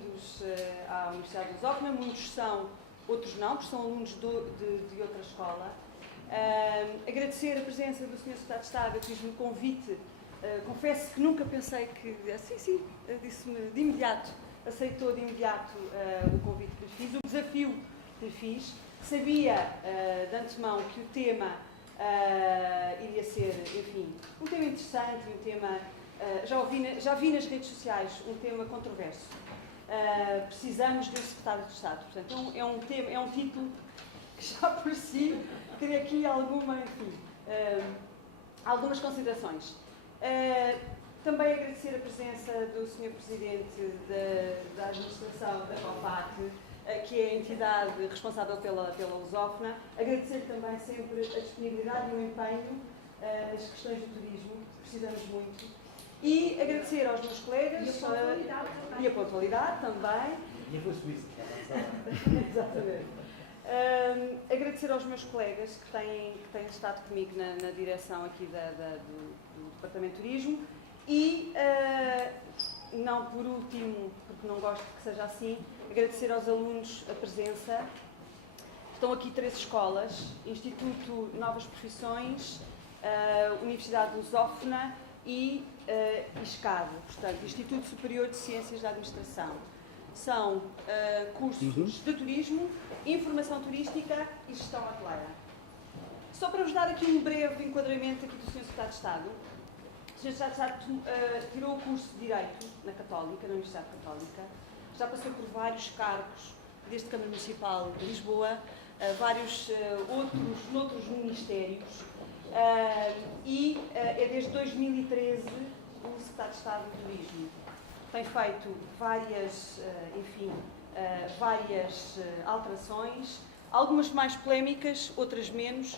bem-vindos à Universidade de Lusófona. Muitos são, outros não, porque são alunos de outra escola. Agradecer a presença do Sr. Secretário de Estado. Eu fiz-me o convite. Confesso que nunca pensei que... Sim, disse-me de imediato, aceitou de imediato o convite que lhe fiz, o desafio que lhe fiz. Sabia de antemão que o tema iria ser, enfim, um tema interessante, um tema... já vi nas redes sociais um tema controverso. Precisamos de um secretário de Estado. Portanto, é um título que já por si cria aqui algumas considerações. Também agradecer a presença do Sr. Presidente da Administração da COPAC, que é a entidade responsável pela Lusófona. Agradecer também sempre a disponibilidade e o empenho nas questões do turismo, precisamos muito. E agradecer aos meus colegas... E a pontualidade também. E a Suíça. Exatamente. Agradecer aos meus colegas que têm estado comigo na direção aqui do Departamento de Turismo e, não por último, porque não gosto que seja assim, agradecer aos alunos a presença. Estão aqui 3 escolas: Instituto Novas Profissões, Universidade de Lusófona e ISCAD, portanto, Instituto Superior de Ciências da Administração. São cursos de turismo, informação turística e gestão hoteleira. Só para vos dar aqui um breve enquadramento aqui do Sr. Secretário de Estado. O Sr. Secretário de Estado tirou o curso de Direito na Católica, na Universidade Católica. Já passou por vários cargos, desde a Câmara Municipal de Lisboa, vários noutros ministérios. E é desde 2013 o Secretário de Estado do Turismo. Tem feito várias alterações, algumas mais polémicas, outras menos.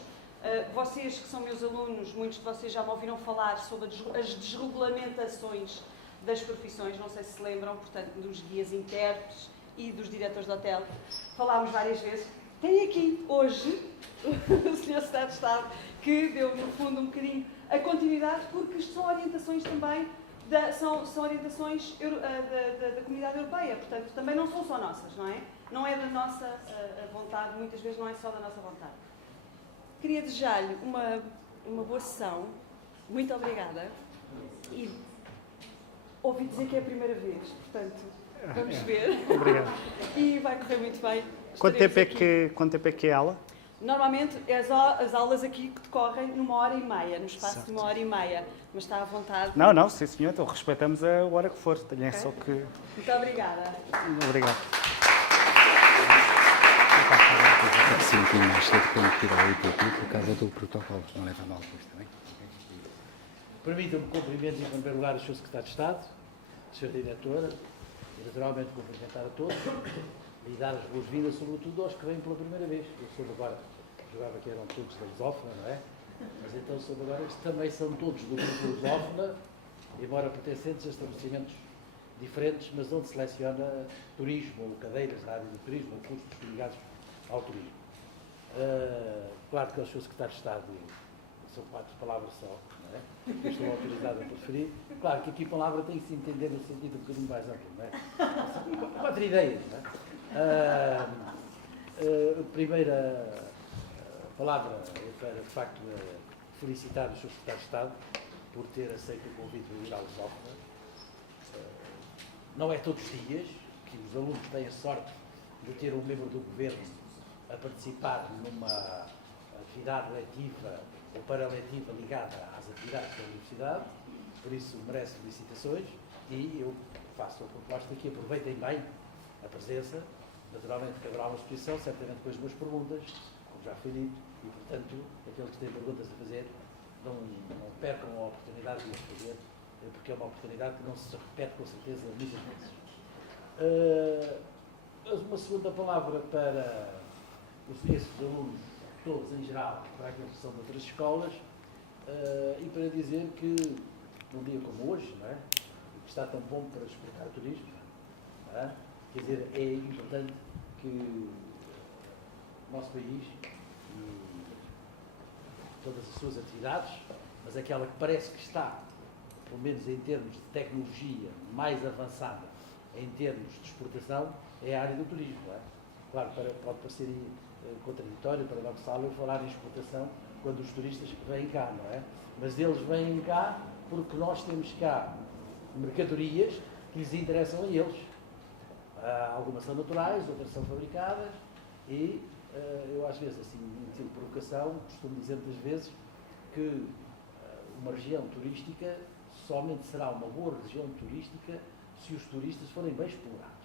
Vocês que são meus alunos, muitos de vocês já me ouviram falar sobre as desregulamentações das profissões, não sei se se lembram, portanto, dos guias intérpretes e dos diretores de hotel. Falámos várias vezes. Tem aqui hoje o Sr. Secretário de Estado que deu, no fundo, um bocadinho a continuidade, porque isto são orientações também, são orientações da Comunidade Europeia, portanto, também não são só nossas, não é? Não é da nossa vontade, muitas vezes não é só da nossa vontade. Queria desejar-lhe uma boa sessão, muito obrigada, e ouvi dizer que é a primeira vez, portanto, vamos ver. Obrigado. E vai correr muito bem. Quanto tempo é que é a aula? Normalmente as aulas aqui decorrem numa hora e meia, no espaço Certo. de uma hora e meia, mas está à vontade. Não, sim senhor, então respeitamos a hora que for, tenho só que... Muito obrigada. Obrigado. Sim, um pouquinho mais cedo para me tirar aí por causa do protocolo, não leva a mal depois também. Permitam-me cumprimentos em primeiro lugar o Sr. Secretário de Estado, a Sra. Diretora, e naturalmente cumprimentar a todos e dar as boas-vindas, sobretudo aos que vêm pela primeira vez. Eu soube agora, jogava que eram todos da Lusófona, não é? Mas então soube agora que também são todos do grupo Lusófona, embora pertencentes a estabelecimentos diferentes, mas onde se seleciona turismo, ou cadeiras da área do turismo, ou cursos ligados ao turismo. Claro que ao Sr. Secretário de Estado são 4 palavras só, não é? Eu estou autorizado a preferir. Claro que aqui a palavra tem que se entender no sentido um bocadinho mais amplo, não é? 4 ideias, não é? A primeira palavra é para, de facto, felicitar o Sr. Secretário de Estado por ter aceito o convite de ir à Lusófona. Não é todos os dias que os alunos têm a sorte de ter um membro do Governo a participar numa atividade letiva ou paraletiva ligada às atividades da Universidade, por isso merece felicitações e eu faço a proposta que aproveitem bem a presença, naturalmente que haverá uma exposição, certamente com as boas perguntas, como já foi dito, e portanto, aqueles que têm perguntas a fazer, não percam a oportunidade de as fazer, porque é uma oportunidade que não se repete com certeza muitas vezes. Uma segunda palavra para esses alunos, todos em geral, para aqueles que são de outras escolas, e para dizer que, num dia como hoje, não é? Que está tão bom para explicar o turismo, não é? Quer dizer, é importante que o nosso país e todas as suas atividades, mas aquela que parece que está, pelo menos em termos de tecnologia, mais avançada em termos de exportação é a área do turismo. Não é? Claro, pode parecer contraditório, paradoxal, eu falar em exportação quando os turistas vêm cá, não é? Mas eles vêm cá porque nós temos cá mercadorias que lhes interessam a eles. Algumas são naturais, outras são fabricadas e eu às vezes, assim, em estilo de provocação, costumo dizer muitas vezes que uma região turística somente será uma boa região turística se os turistas forem bem explorados.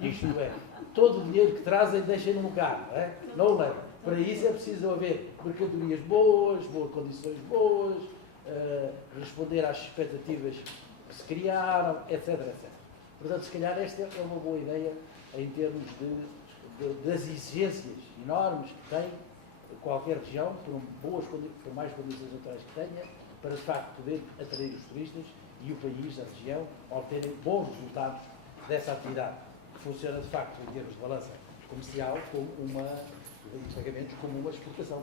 Isto é, todo o dinheiro que trazem deixem no lugar, não é? Não o levem. Para isso é preciso haver mercadorias boas condições boas, responder às expectativas que se criaram, etc, etc. Portanto, se calhar esta é uma boa ideia em termos das exigências enormes que tem qualquer região, por mais condições naturais que tenha, para de facto poder atrair os turistas e o país, a região, obterem bons resultados dessa atividade, que funciona de facto em termos de balança comercial como pagamentos como uma exportação.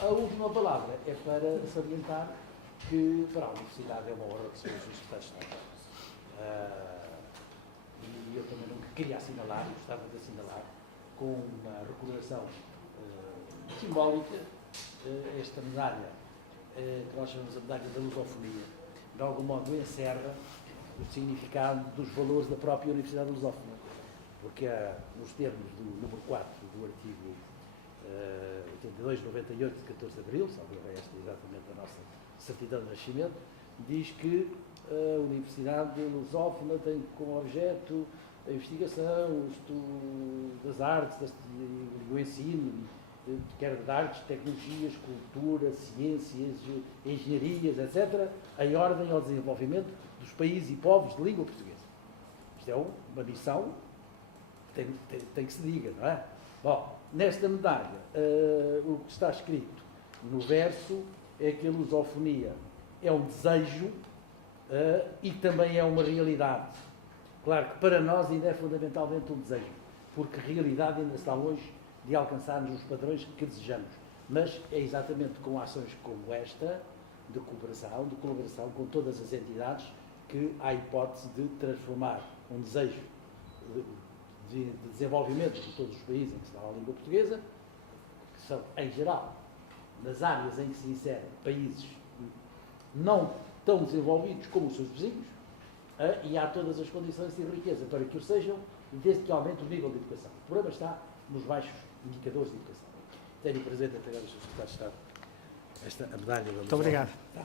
A última palavra é para salientar que para a Universidade é uma honra receber os secretários de Estado. E eu também não queria assinalar, gostava de assinalar, com uma recordação simbólica, esta medalha, que nós chamamos a medalha da lusofonia, de algum modo encerra o significado dos valores da própria Universidade Lusófona, porque nos termos do número 4 do artigo 82/98 de 14 de abril, salvo esta exatamente a nossa certidão de nascimento, diz que a Universidade Lusófona tem como objeto a investigação, o estudo das artes, o ensino, quer de artes, tecnologias, cultura, ciências, engenharias, etc., em ordem ao desenvolvimento dos países e povos de língua portuguesa. Isto é uma missão que tem que se diga, não é? Bom, nesta medalha, o que está escrito no verso é que a lusofonia é um desejo e também é uma realidade. Claro que para nós ainda é fundamentalmente um desejo, porque a realidade ainda está longe de alcançarmos os padrões que desejamos. Mas é exatamente com ações como esta, de cooperação, de colaboração com todas as entidades, que há a hipótese de transformar um desejo de desenvolvimento de todos os países em que se fala a língua portuguesa, que são, em geral, nas áreas em que se inserem países não tão desenvolvidos como os seus vizinhos, e há todas as condições de riqueza para que o sejam, desde que aumente o nível de educação. O problema está nos baixos indicadores de educação. Tenho o prazer de entregar ao Sr. Secretário de Estado esta medalha da Muito obrigado. Tá.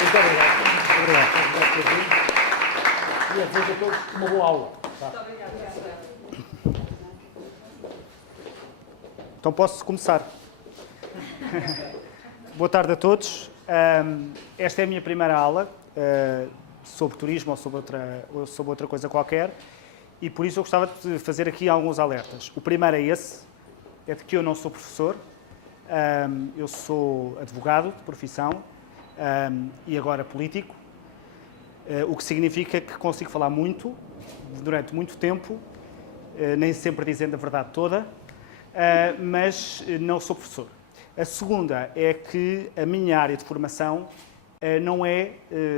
Muito obrigado. Muito obrigado. E a desejo a todos uma boa aula. Tá? Muito obrigada. Então posso começar. Boa tarde a todos. Esta é a minha primeira aula sobre turismo ou sobre outra coisa qualquer e por isso eu gostava de fazer aqui alguns alertas. O primeiro é esse, é de que eu não sou professor, eu sou advogado de profissão e agora político, o que significa que consigo falar muito, durante muito tempo, nem sempre dizendo a verdade toda, mas não sou professor. A segunda é que a minha área de formação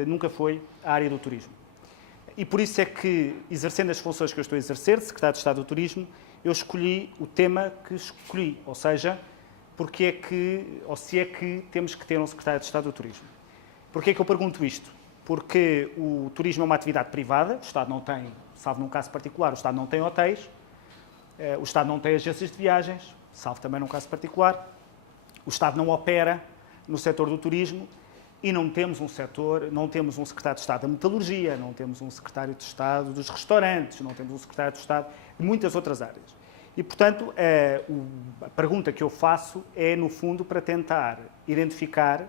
nunca foi a área do turismo. E por isso é que, exercendo as funções que eu estou a exercer, de Secretário de Estado do Turismo, eu escolhi o tema que escolhi, ou seja, se é que temos que ter um Secretário de Estado do Turismo. Porquê é que eu pergunto isto? Porque o turismo é uma atividade privada, o Estado não tem, salvo num caso particular, o Estado não tem hotéis, o Estado não tem agências de viagens, salvo também num caso particular, o Estado não opera no setor do turismo e não temos um secretário de Estado da metalurgia, não temos um secretário de Estado dos restaurantes, não temos um secretário de Estado de muitas outras áreas. E, portanto, a pergunta que eu faço é, no fundo, para tentar identificar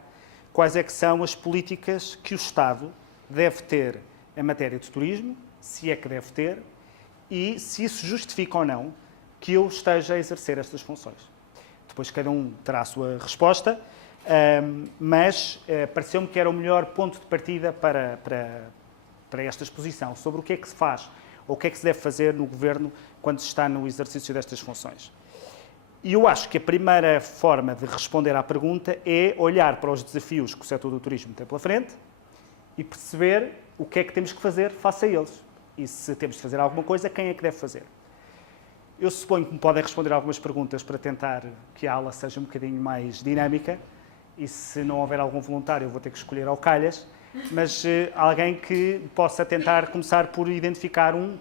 quais é que são as políticas que o Estado deve ter em matéria de turismo, se é que deve ter, e se isso justifica ou não que eu esteja a exercer estas funções. Depois cada um terá a sua resposta, mas pareceu-me que era o melhor ponto de partida para esta exposição, sobre o que é que se faz, ou o que é que se deve fazer no Governo quando se está no exercício destas funções. E eu acho que a primeira forma de responder à pergunta é olhar para os desafios que o setor do turismo tem pela frente e perceber o que é que temos que fazer face a eles. E se temos de fazer alguma coisa, quem é que deve fazer? Eu suponho que me podem responder algumas perguntas para tentar que a aula seja um bocadinho mais dinâmica, e se não houver algum voluntário eu vou ter que escolher ao calhas, mas alguém que possa tentar começar por identificar um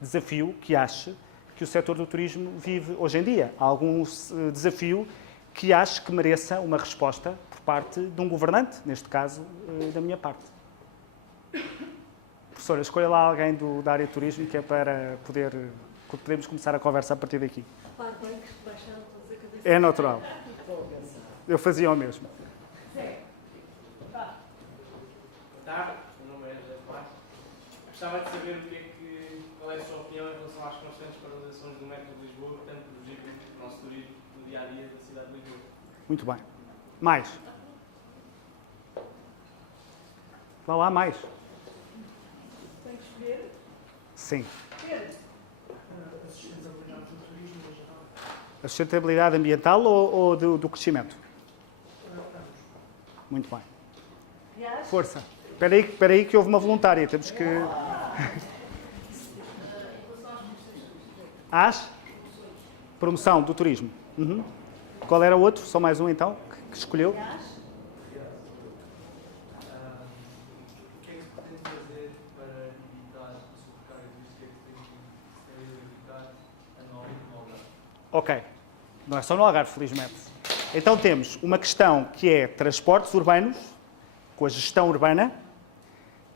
desafio que ache que o setor do turismo vive hoje em dia. Há algum desafio que ache que mereça uma resposta por parte de um governante, neste caso, da minha parte. Professora, escolha lá alguém da área de turismo, que é para podermos começar a conversa a partir daqui. É natural. Eu fazia o mesmo. Boa tarde, meu nome é José Tomás. Gostava de saber qual é a sua opinião em relação às constantes paralisações do metro de Lisboa, que tanto prejudicam o nosso turismo no dia-a-dia da cidade de Lisboa. Muito bem. Mais. Vá lá, mais. Tem que escolher? Sim. Pedro. A sustentabilidade ambiental ou do crescimento? Muito bem. Força. Espera aí que houve uma voluntária. Temos que... Promoção do turismo. Uhum. Qual era o outro? Só mais um, então, que escolheu? O que é que se pretende fazer para evitar a sobrecarga turística que tem que ser evitar anualmente no Algarve? Ok. Não é só no Algarve, felizmente. Então temos uma questão que é transportes urbanos, com a gestão urbana.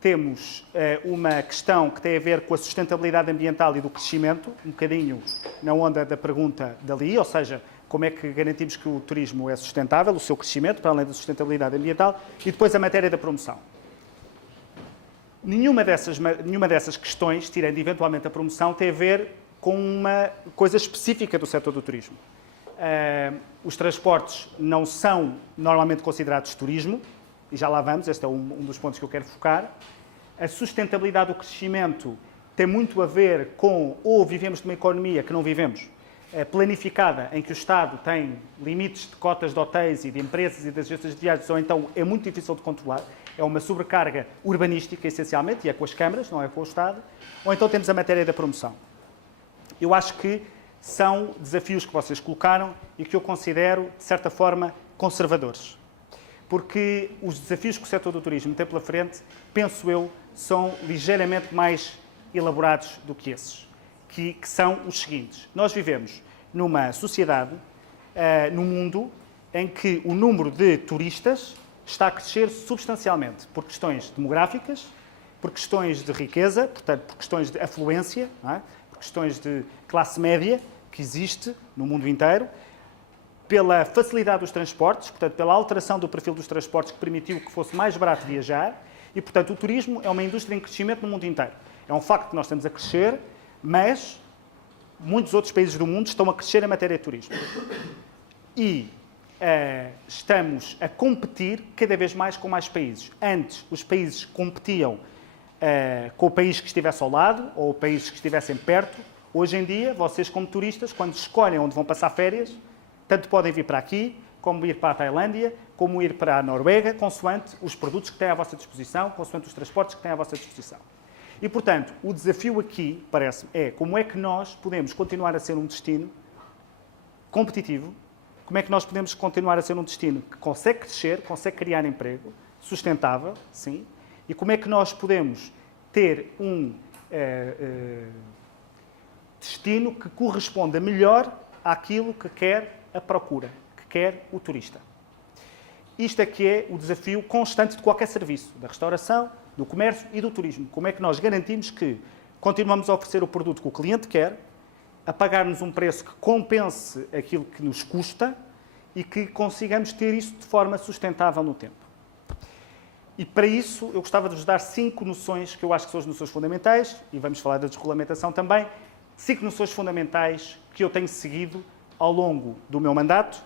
Temos uma questão que tem a ver com a sustentabilidade ambiental e do crescimento, um bocadinho na onda da pergunta dali, ou seja, como é que garantimos que o turismo é sustentável, o seu crescimento, para além da sustentabilidade ambiental, e depois a matéria da promoção. Nenhuma dessas questões, tirando eventualmente a promoção, tem a ver com uma coisa específica do setor do turismo. Os transportes não são normalmente considerados turismo, e já lá vamos, este é um dos pontos que eu quero focar. A sustentabilidade do crescimento tem muito a ver com, ou vivemos numa economia que não vivemos, planificada, em que o Estado tem limites de cotas de hotéis e de empresas e das agências de viagens, ou então é muito difícil de controlar, é uma sobrecarga urbanística, essencialmente, e é com as câmaras, não é com o Estado, ou então temos a matéria da promoção. Eu acho que são desafios que vocês colocaram e que eu considero, de certa forma, conservadores. Porque os desafios que o setor do turismo tem pela frente, penso eu, são ligeiramente mais elaborados do que esses, que são os seguintes. Nós vivemos numa sociedade, num mundo, em que o número de turistas está a crescer substancialmente por questões demográficas, por questões de riqueza, portanto, por questões de afluência, não é? Por questões de classe média que existe no mundo inteiro, pela facilidade dos transportes, portanto, pela alteração do perfil dos transportes que permitiu que fosse mais barato viajar e, portanto, o turismo é uma indústria em crescimento no mundo inteiro. É um facto que nós estamos a crescer, mas muitos outros países do mundo estão a crescer em matéria de turismo. E estamos a competir cada vez mais com mais países. Antes, os países competiam com o país que estivesse ao lado ou países que estivessem perto. Hoje em dia, vocês como turistas, quando escolhem onde vão passar férias, tanto podem vir para aqui, como ir para a Tailândia, como ir para a Noruega, consoante os produtos que têm à vossa disposição, consoante os transportes que têm à vossa disposição. E, portanto, o desafio aqui, parece-me, é como é que nós podemos continuar a ser um destino competitivo, como é que nós podemos continuar a ser um destino que consegue crescer, consegue criar emprego, sustentável, sim, e como é que nós podemos ter um destino que corresponda melhor àquilo que quer a procura, que quer o turista. Isto é que é o desafio constante de qualquer serviço, da restauração, do comércio e do turismo. Como é que nós garantimos que continuamos a oferecer o produto que o cliente quer, a pagar-nos um preço que compense aquilo que nos custa e que consigamos ter isso de forma sustentável no tempo. E para isso eu gostava de vos dar 5 noções que eu acho que são as noções fundamentais, e vamos falar da desregulamentação também, 5 noções fundamentais que eu tenho seguido ao longo do meu mandato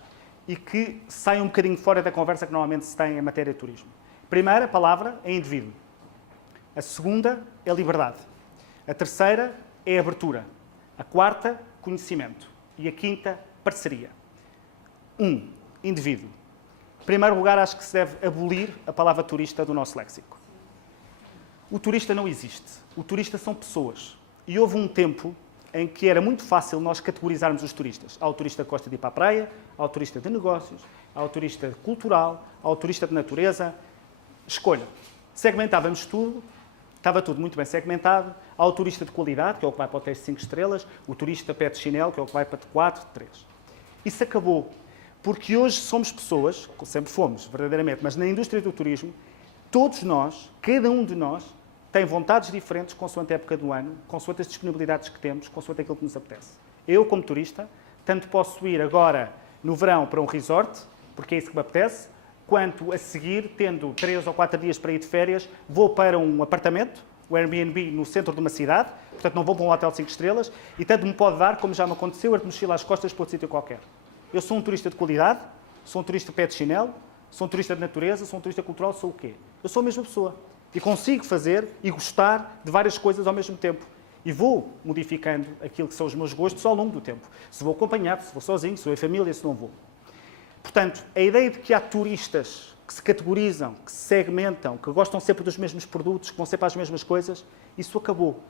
e que saem um bocadinho fora da conversa que normalmente se tem em matéria de turismo. A primeira palavra é indivíduo. A segunda é liberdade. A terceira é abertura. A quarta, conhecimento. E a quinta, parceria. 1. Indivíduo. Em primeiro lugar, acho que se deve abolir a palavra turista do nosso léxico. O turista não existe. O turista são pessoas. E houve um tempo em que era muito fácil nós categorizarmos os turistas. Há o turista que gosta de ir para a praia, há o turista de negócios, há o turista cultural, há o turista de natureza. Escolha. Segmentávamos tudo, estava tudo muito bem segmentado. Há o turista de qualidade, que é o que vai para hotéis de 5 estrelas, o turista pé de chinelo, que é o que vai para 4, 3. Isso acabou. Porque hoje somos pessoas, sempre fomos, verdadeiramente, mas na indústria do turismo, todos nós, cada um de nós, tem vontades diferentes consoante a época do ano, consoante as disponibilidades que temos, consoante aquilo que nos apetece. Eu, como turista, tanto posso ir agora no verão para um resort, porque é isso que me apetece, quanto a seguir, tendo 3 ou 4 dias para ir de férias, vou para um apartamento, o Airbnb, no centro de uma cidade, portanto não vou para um hotel de 5 estrelas, e tanto me pode dar, como já me aconteceu, a mochila às costas para outro sítio qualquer. Eu sou um turista de qualidade, sou um turista pé de chinelo, sou um turista de natureza, sou um turista cultural, sou o quê? Eu sou a mesma pessoa. E consigo fazer e gostar de várias coisas ao mesmo tempo. E vou modificando aquilo que são os meus gostos ao longo do tempo. Se vou acompanhado, se vou sozinho, se vou em família, se não vou. Portanto, a ideia de que há turistas que se categorizam, que se segmentam, que gostam sempre dos mesmos produtos, que vão sempre às mesmas coisas, isso acabou.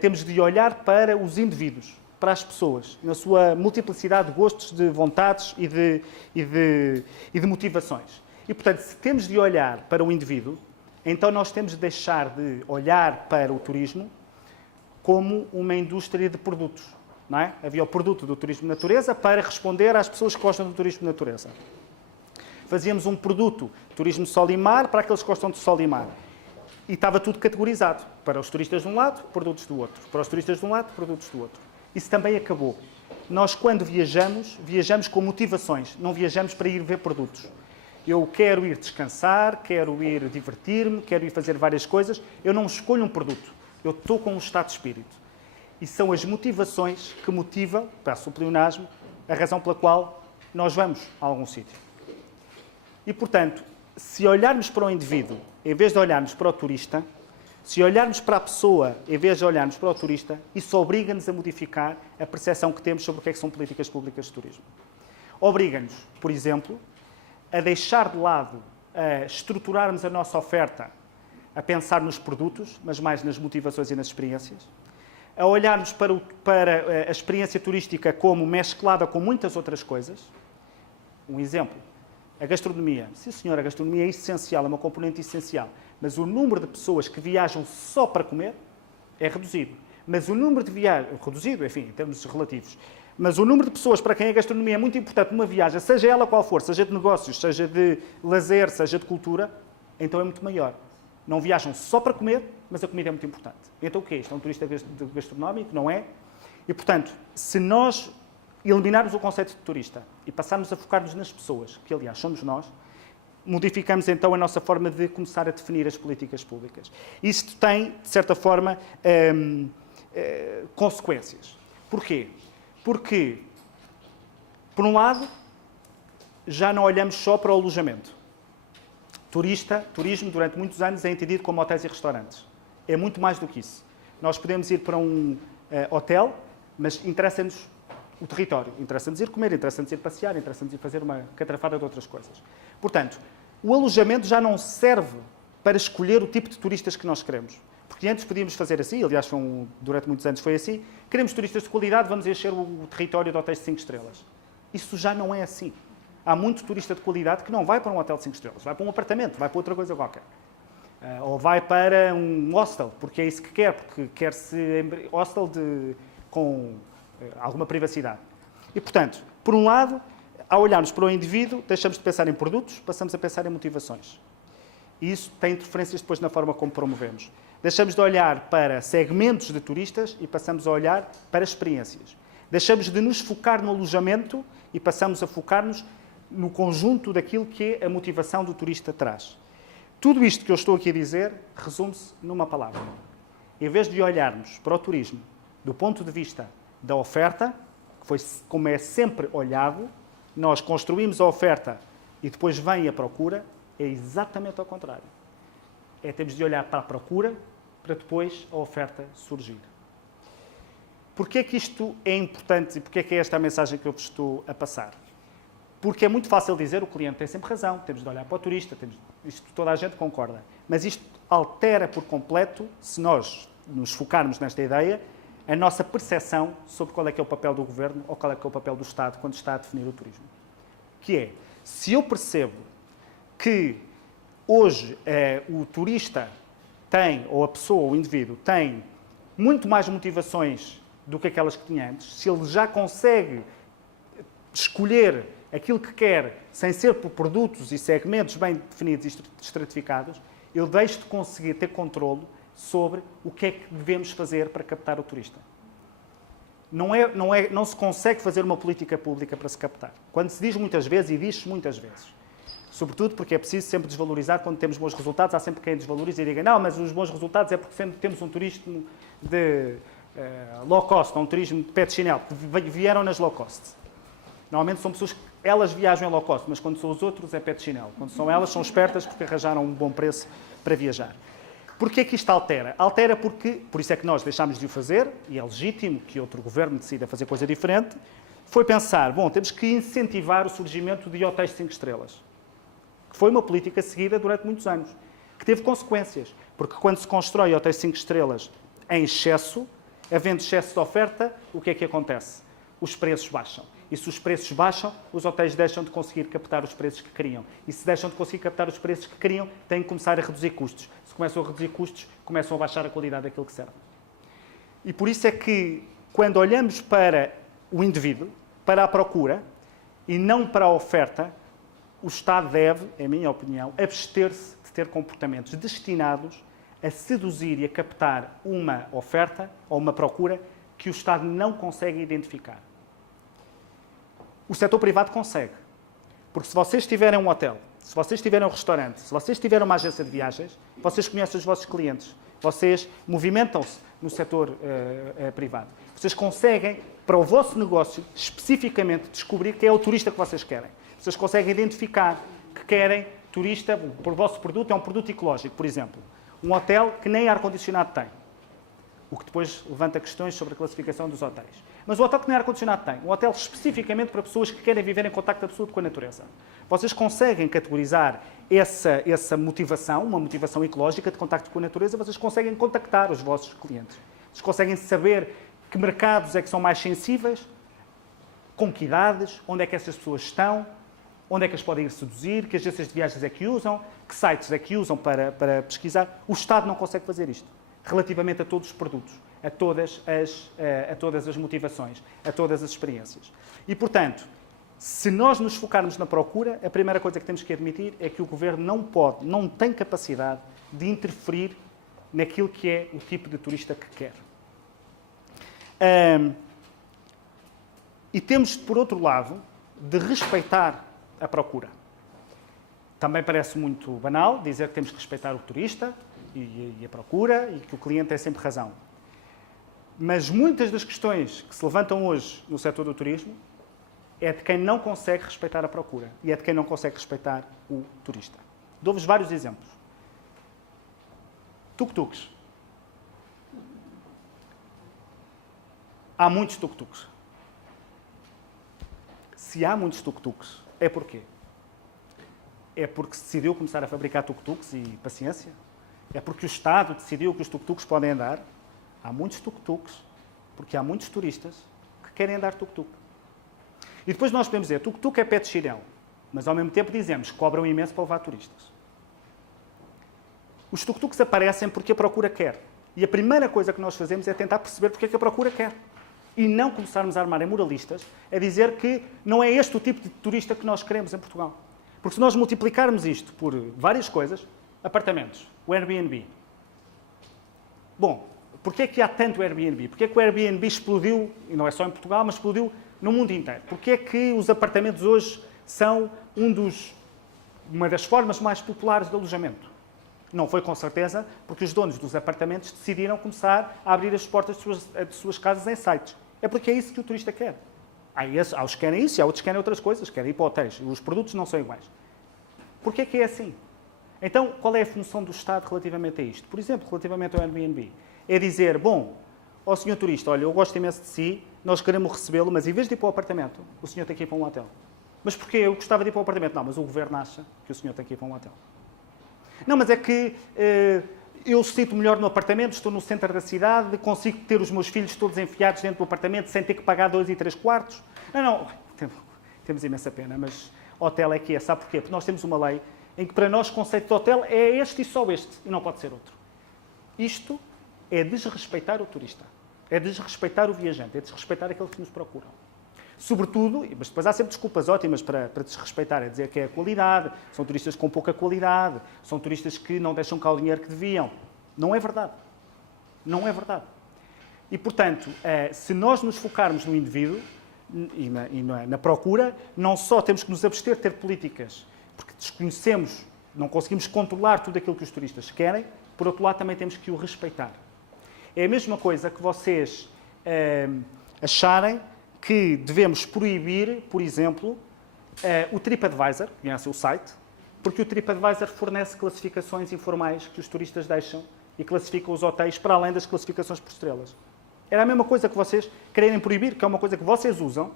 Temos de olhar para os indivíduos, para as pessoas, na sua multiplicidade de gostos, de vontades e de motivações. E, portanto, se temos de olhar para o indivíduo, então nós temos de deixar de olhar para o turismo como uma indústria de produtos. Não é? Havia o produto do turismo de natureza para responder às pessoas que gostam do turismo de natureza. Fazíamos um produto, turismo de sol e mar, para aqueles que gostam de sol e mar. E estava tudo categorizado. Para os turistas de um lado, produtos do outro. Para os turistas de um lado, produtos do outro. Isso também acabou. Nós, quando viajamos, viajamos com motivações. Não viajamos para ir ver produtos. Eu quero ir descansar, quero ir divertir-me, quero ir fazer várias coisas. Eu não escolho um produto. Eu estou com um estado de espírito. E são as motivações que motivam, peço o pleonasmo, a razão pela qual nós vamos a algum sítio. E, portanto, se olharmos para o indivíduo, em vez de olharmos para o turista, se olharmos para a pessoa, em vez de olharmos para o turista, isso obriga-nos a modificar a percepção que temos sobre o que é que são políticas públicas de turismo. Obriga-nos, por exemplo, a deixar de lado, a estruturarmos a nossa oferta, a pensar nos produtos, mas mais nas motivações e nas experiências, a olharmos para a experiência turística como mesclada com muitas outras coisas. Um exemplo, a gastronomia. Sim, senhor, a gastronomia é essencial, é uma componente essencial, mas o número de pessoas que viajam só para comer é reduzido. Mas o número de viagens, reduzido, enfim, em termos relativos, mas o número de pessoas para quem a gastronomia é muito importante numa viagem, seja ela qual for, seja de negócios, seja de lazer, seja de cultura, então é muito maior. Não viajam só para comer, mas a comida é muito importante. Então o quê? Isto é um turista gastronómico? Não é? E, portanto, se nós eliminarmos o conceito de turista e passarmos a focar-nos nas pessoas, que aliás somos nós, modificamos então a nossa forma de começar a definir as políticas públicas. Isto tem, de certa forma, consequências. Porquê? Porque, por um lado, já não olhamos só para o alojamento. Turismo, durante muitos anos, é entendido como hotéis e restaurantes. É muito mais do que isso. Nós podemos ir para um hotel, mas interessa-nos o território. Interessa-nos ir comer, interessa-nos ir passear, interessa-nos ir fazer uma catrafada de outras coisas. Portanto, o alojamento já não serve para escolher o tipo de turistas que nós queremos. Porque antes podíamos fazer assim, aliás, durante muitos anos foi assim, queremos turistas de qualidade, vamos encher o território de hotéis de 5 estrelas. Isso já não é assim. Há muito turista de qualidade que não vai para um hotel de 5 estrelas, vai para um apartamento, vai para outra coisa qualquer. Ou vai para um hostel, porque é isso que quer, porque quer-se hostel com alguma privacidade. E, portanto, por um lado, ao olharmos para o indivíduo, deixamos de pensar em produtos, passamos a pensar em motivações. E isso tem interferências depois na forma como promovemos. Deixamos de olhar para segmentos de turistas e passamos a olhar para experiências. Deixamos de nos focar no alojamento e passamos a focar-nos no conjunto daquilo que a motivação do turista traz. Tudo isto que eu estou aqui a dizer resume-se numa palavra. Em vez de olharmos para o turismo do ponto de vista da oferta, que foi como é sempre olhado, nós construímos a oferta e depois vem a procura, é exatamente ao contrário. Temos de olhar para a procura para depois a oferta surgir. Porquê é que isto é importante e porquê é que é esta a mensagem que eu vos estou a passar? Porque é muito fácil dizer, o cliente tem sempre razão, temos de olhar para o turista, isto toda a gente concorda. Mas isto altera por completo, se nós nos focarmos nesta ideia, a nossa percepção sobre qual é que é o papel do governo ou qual é que é o papel do Estado quando está a definir o turismo. Que é, se eu percebo que hoje o turista tem, ou a pessoa, ou o indivíduo, tem muito mais motivações do que aquelas que tinha antes, se ele já consegue escolher aquilo que quer sem ser por produtos e segmentos bem definidos e estratificados, eu deixo de conseguir ter controle sobre o que é que devemos fazer para captar o turista. Não se consegue fazer uma política pública para se captar. Quando se diz muitas vezes, e diz-se muitas vezes, sobretudo porque é preciso sempre desvalorizar quando temos bons resultados, há sempre quem desvaloriza e diga não, mas os bons resultados é porque sempre temos um turismo de low cost, ou um turismo de pé de chinelo, que vieram nas low cost. Normalmente são pessoas que elas viajam em low cost, mas quando são os outros é pé de chinelo. Quando são elas, são espertas porque arranjaram um bom preço para viajar. Porquê que isto altera? Altera porque, por isso é que nós deixámos de o fazer, e é legítimo que outro governo decida fazer coisa diferente, foi pensar, bom, temos que incentivar o surgimento de hotéis de 5 estrelas. Que foi uma política seguida durante muitos anos, que teve consequências. Porque quando se constrói hotéis de 5 estrelas em excesso, havendo excesso de oferta, o que é que acontece? Os preços baixam. E se os preços baixam, os hotéis deixam de conseguir captar os preços que queriam. E se deixam de conseguir captar os preços que queriam, têm que começar a reduzir custos. Se começam a reduzir custos, começam a baixar a qualidade daquilo que serve. E por isso é que, quando olhamos para o indivíduo, para a procura, e não para a oferta, o Estado deve, em minha opinião, abster-se de ter comportamentos destinados a seduzir e a captar uma oferta ou uma procura que o Estado não consegue identificar. O setor privado consegue. Porque se vocês tiverem um hotel, se vocês tiverem um restaurante, se vocês tiverem uma agência de viagens, vocês conhecem os vossos clientes. Vocês movimentam-se no setor privado. Vocês conseguem, para o vosso negócio, especificamente, descobrir quem é o turista que vocês querem. Vocês conseguem identificar que querem turista, por vosso produto é um produto ecológico, por exemplo. Um hotel que nem ar-condicionado tem. O que depois levanta questões sobre a classificação dos hotéis. Mas o hotel que nem ar-condicionado tem. Um hotel especificamente para pessoas que querem viver em contacto absoluto com a natureza. Vocês conseguem categorizar essa motivação, uma motivação ecológica de contacto com a natureza, vocês conseguem contactar os vossos clientes. Vocês conseguem saber que mercados é que são mais sensíveis, com que idades, onde é que essas pessoas estão, onde é que as podem ir seduzir, que agências de viagens é que usam, que sites é que usam para pesquisar. O Estado não consegue fazer isto, relativamente a todos os produtos, a todas as motivações, a todas as experiências. E, portanto, se nós nos focarmos na procura, a primeira coisa que temos que admitir é que o Governo não tem capacidade de interferir naquilo que é o tipo de turista que quer. E temos, por outro lado, de respeitar a procura. Também parece muito banal dizer que temos que respeitar o turista e a procura e que o cliente tem sempre razão. Mas muitas das questões que se levantam hoje no setor do turismo é de quem não consegue respeitar a procura e é de quem não consegue respeitar o turista. Dou-vos vários exemplos. Tuk-tuks. Há muitos tuk-tuks. Se há muitos tuk-tuks, é porquê? É porque se decidiu começar a fabricar tuk-tuks e paciência? É porque o Estado decidiu que os tuk-tuks podem andar? Há muitos tuk-tuks porque há muitos turistas que querem andar tuk-tuk. E depois nós podemos dizer, tuk-tuk é pé de chinelo, mas ao mesmo tempo dizemos que cobram imenso para levar turistas. Os tuk-tuks aparecem porque a procura quer. E a primeira coisa que nós fazemos é tentar perceber porque é que a procura quer. E não começarmos a armar em moralistas a dizer que não é este o tipo de turista que nós queremos em Portugal. Porque se nós multiplicarmos isto por várias coisas, apartamentos, o Airbnb. Bom, porquê é que há tanto Airbnb? Porquê é que o Airbnb explodiu, e não é só em Portugal, mas explodiu no mundo inteiro? Porquê é que os apartamentos hoje são uma das formas mais populares de alojamento? Não foi com certeza porque os donos dos apartamentos decidiram começar a abrir as portas de suas casas em sites. É porque é isso que o turista quer. Há os que querem isso e há outros que querem outras coisas, querem ir para hotéis. Os produtos não são iguais. Porquê é que é assim? Então, qual é a função do Estado relativamente a isto? Por exemplo, relativamente ao Airbnb. É dizer, bom, ó senhor turista, olha, eu gosto imenso de si, nós queremos recebê-lo, mas em vez de ir para o apartamento, o senhor tem que ir para um hotel. Mas porquê? Eu gostava de ir para um apartamento. Não, mas o Governo acha que o senhor tem que ir para um hotel. Não, mas é que eu sinto melhor no apartamento, estou no centro da cidade, consigo ter os meus filhos todos enfiados dentro do apartamento sem ter que pagar 2 3/4. Não, temos imensa pena, mas hotel é que é. Sabe porquê? Porque nós temos uma lei em que para nós o conceito de hotel é este e só este, e não pode ser outro. Isto é desrespeitar o turista, é desrespeitar o viajante, é desrespeitar aqueles que nos procuram. Sobretudo, mas depois há sempre desculpas ótimas para desrespeitar, é dizer que é a qualidade, são turistas com pouca qualidade, são turistas que não deixam cá o dinheiro que deviam. Não é verdade. Não é verdade. E, portanto, se nós nos focarmos no indivíduo e na procura, não só temos que nos abster de ter políticas, porque desconhecemos, não conseguimos controlar tudo aquilo que os turistas querem, por outro lado também temos que o respeitar. É a mesma coisa que vocês acharem que devemos proibir, por exemplo, o TripAdvisor, conhecem o site, porque o TripAdvisor fornece classificações informais que os turistas deixam e classificam os hotéis para além das classificações por estrelas. Era a mesma coisa que vocês quererem proibir, que é uma coisa que vocês usam,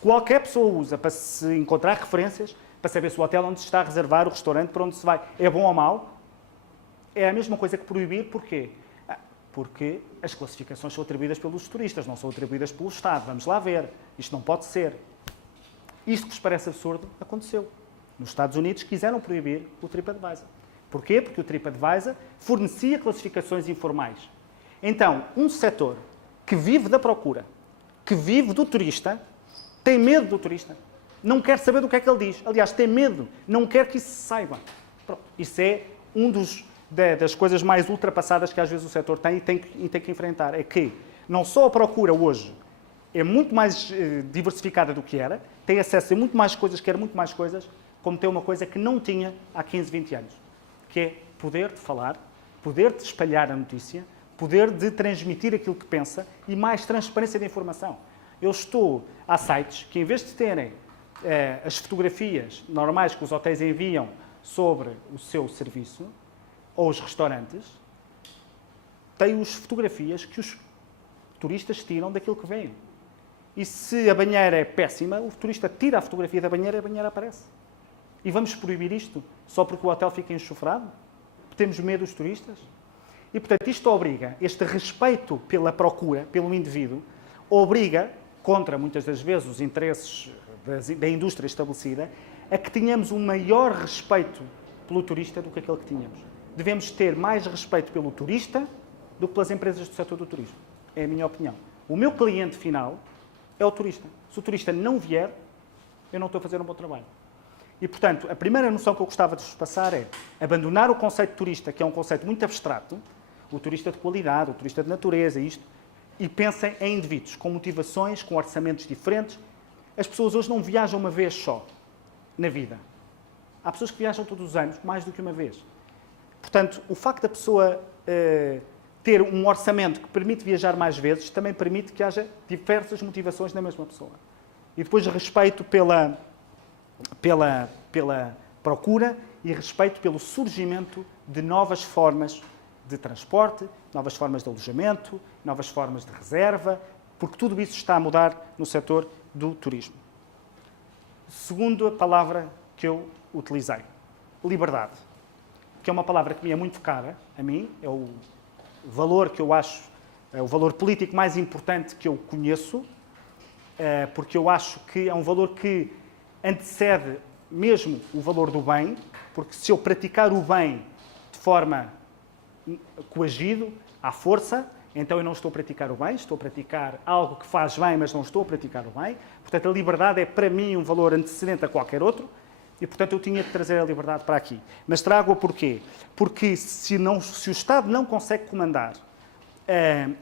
qualquer pessoa usa para se encontrar referências, para saber se o hotel onde se está a reservar, o restaurante para onde se vai, é bom ou mau. É a mesma coisa que proibir, porquê? Porque as classificações são atribuídas pelos turistas, não são atribuídas pelo Estado. Vamos lá ver. Isto não pode ser. Isto que vos parece absurdo aconteceu. Nos Estados Unidos quiseram proibir o TripAdvisor. Porquê? Porque o TripAdvisor fornecia classificações informais. Então, um setor que vive da procura, que vive do turista, tem medo do turista. Não quer saber do que é que ele diz. Aliás, tem medo. Não quer que isso se saiba. Pronto. Isso é das coisas mais ultrapassadas que às vezes o setor tem e tem que enfrentar. É que não só a procura hoje é muito mais diversificada do que era, tem acesso a muito mais coisas, quer muito mais coisas, como tem uma coisa que não tinha há 15, 20 anos, que é poder de falar, poder de espalhar a notícia, poder de transmitir aquilo que pensa e mais transparência de informação. Há sites que, em vez de terem as fotografias normais que os hotéis enviam sobre o seu serviço, ou os restaurantes, têm as fotografias que os turistas tiram daquilo que veem. E se a banheira é péssima, o turista tira a fotografia da banheira e a banheira aparece. E vamos proibir isto só porque o hotel fica enxofrado? Temos medo dos turistas? E, portanto, isto obriga, este respeito pela procura, pelo indivíduo, obriga, contra muitas das vezes os interesses da indústria estabelecida, a que tenhamos um maior respeito pelo turista do que aquele que tínhamos. Devemos ter mais respeito pelo turista do que pelas empresas do setor do turismo. É a minha opinião. O meu cliente final é o turista. Se o turista não vier, eu não estou a fazer um bom trabalho. E, portanto, a primeira noção que eu gostava de vos passar é abandonar o conceito de turista, que é um conceito muito abstrato, o turista de qualidade, o turista de natureza, isto, e pensem em indivíduos com motivações, com orçamentos diferentes. As pessoas hoje não viajam uma vez só na vida. Há pessoas que viajam todos os anos, mais do que uma vez. Portanto, o facto da pessoa ter um orçamento que permite viajar mais vezes também permite que haja diversas motivações na mesma pessoa. E depois respeito pela procura e respeito pelo surgimento de novas formas de transporte, novas formas de alojamento, novas formas de reserva, porque tudo isso está a mudar no setor do turismo. Segundo a palavra que eu utilizei, liberdade, que é uma palavra que me é muito cara, a mim, é o valor que eu acho, é o valor político mais importante que eu conheço, porque eu acho que é um valor que antecede mesmo o valor do bem, porque se eu praticar o bem de forma coagido, à força, então eu não estou a praticar o bem, estou a praticar algo que faz bem, mas não estou a praticar o bem. Portanto, a liberdade é para mim um valor antecedente a qualquer outro. E, portanto, eu tinha de trazer a liberdade para aqui. Mas trago-a porquê? Porque se o Estado não consegue comandar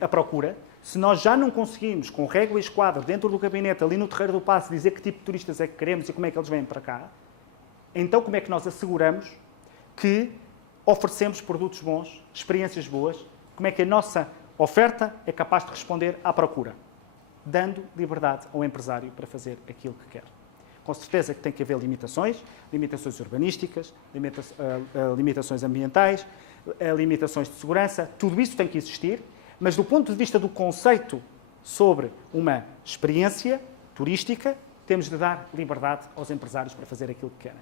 a procura, se nós já não conseguimos, com régua e esquadra, dentro do gabinete, ali no Terreiro do Paço, dizer que tipo de turistas é que queremos e como é que eles vêm para cá, então como é que nós asseguramos que oferecemos produtos bons, experiências boas, como é que a nossa oferta é capaz de responder à procura? Dando liberdade ao empresário para fazer aquilo que quer. Com certeza que tem que haver limitações urbanísticas, limitações ambientais, limitações de segurança, tudo isso tem que existir, mas do ponto de vista do conceito sobre uma experiência turística, temos de dar liberdade aos empresários para fazer aquilo que querem.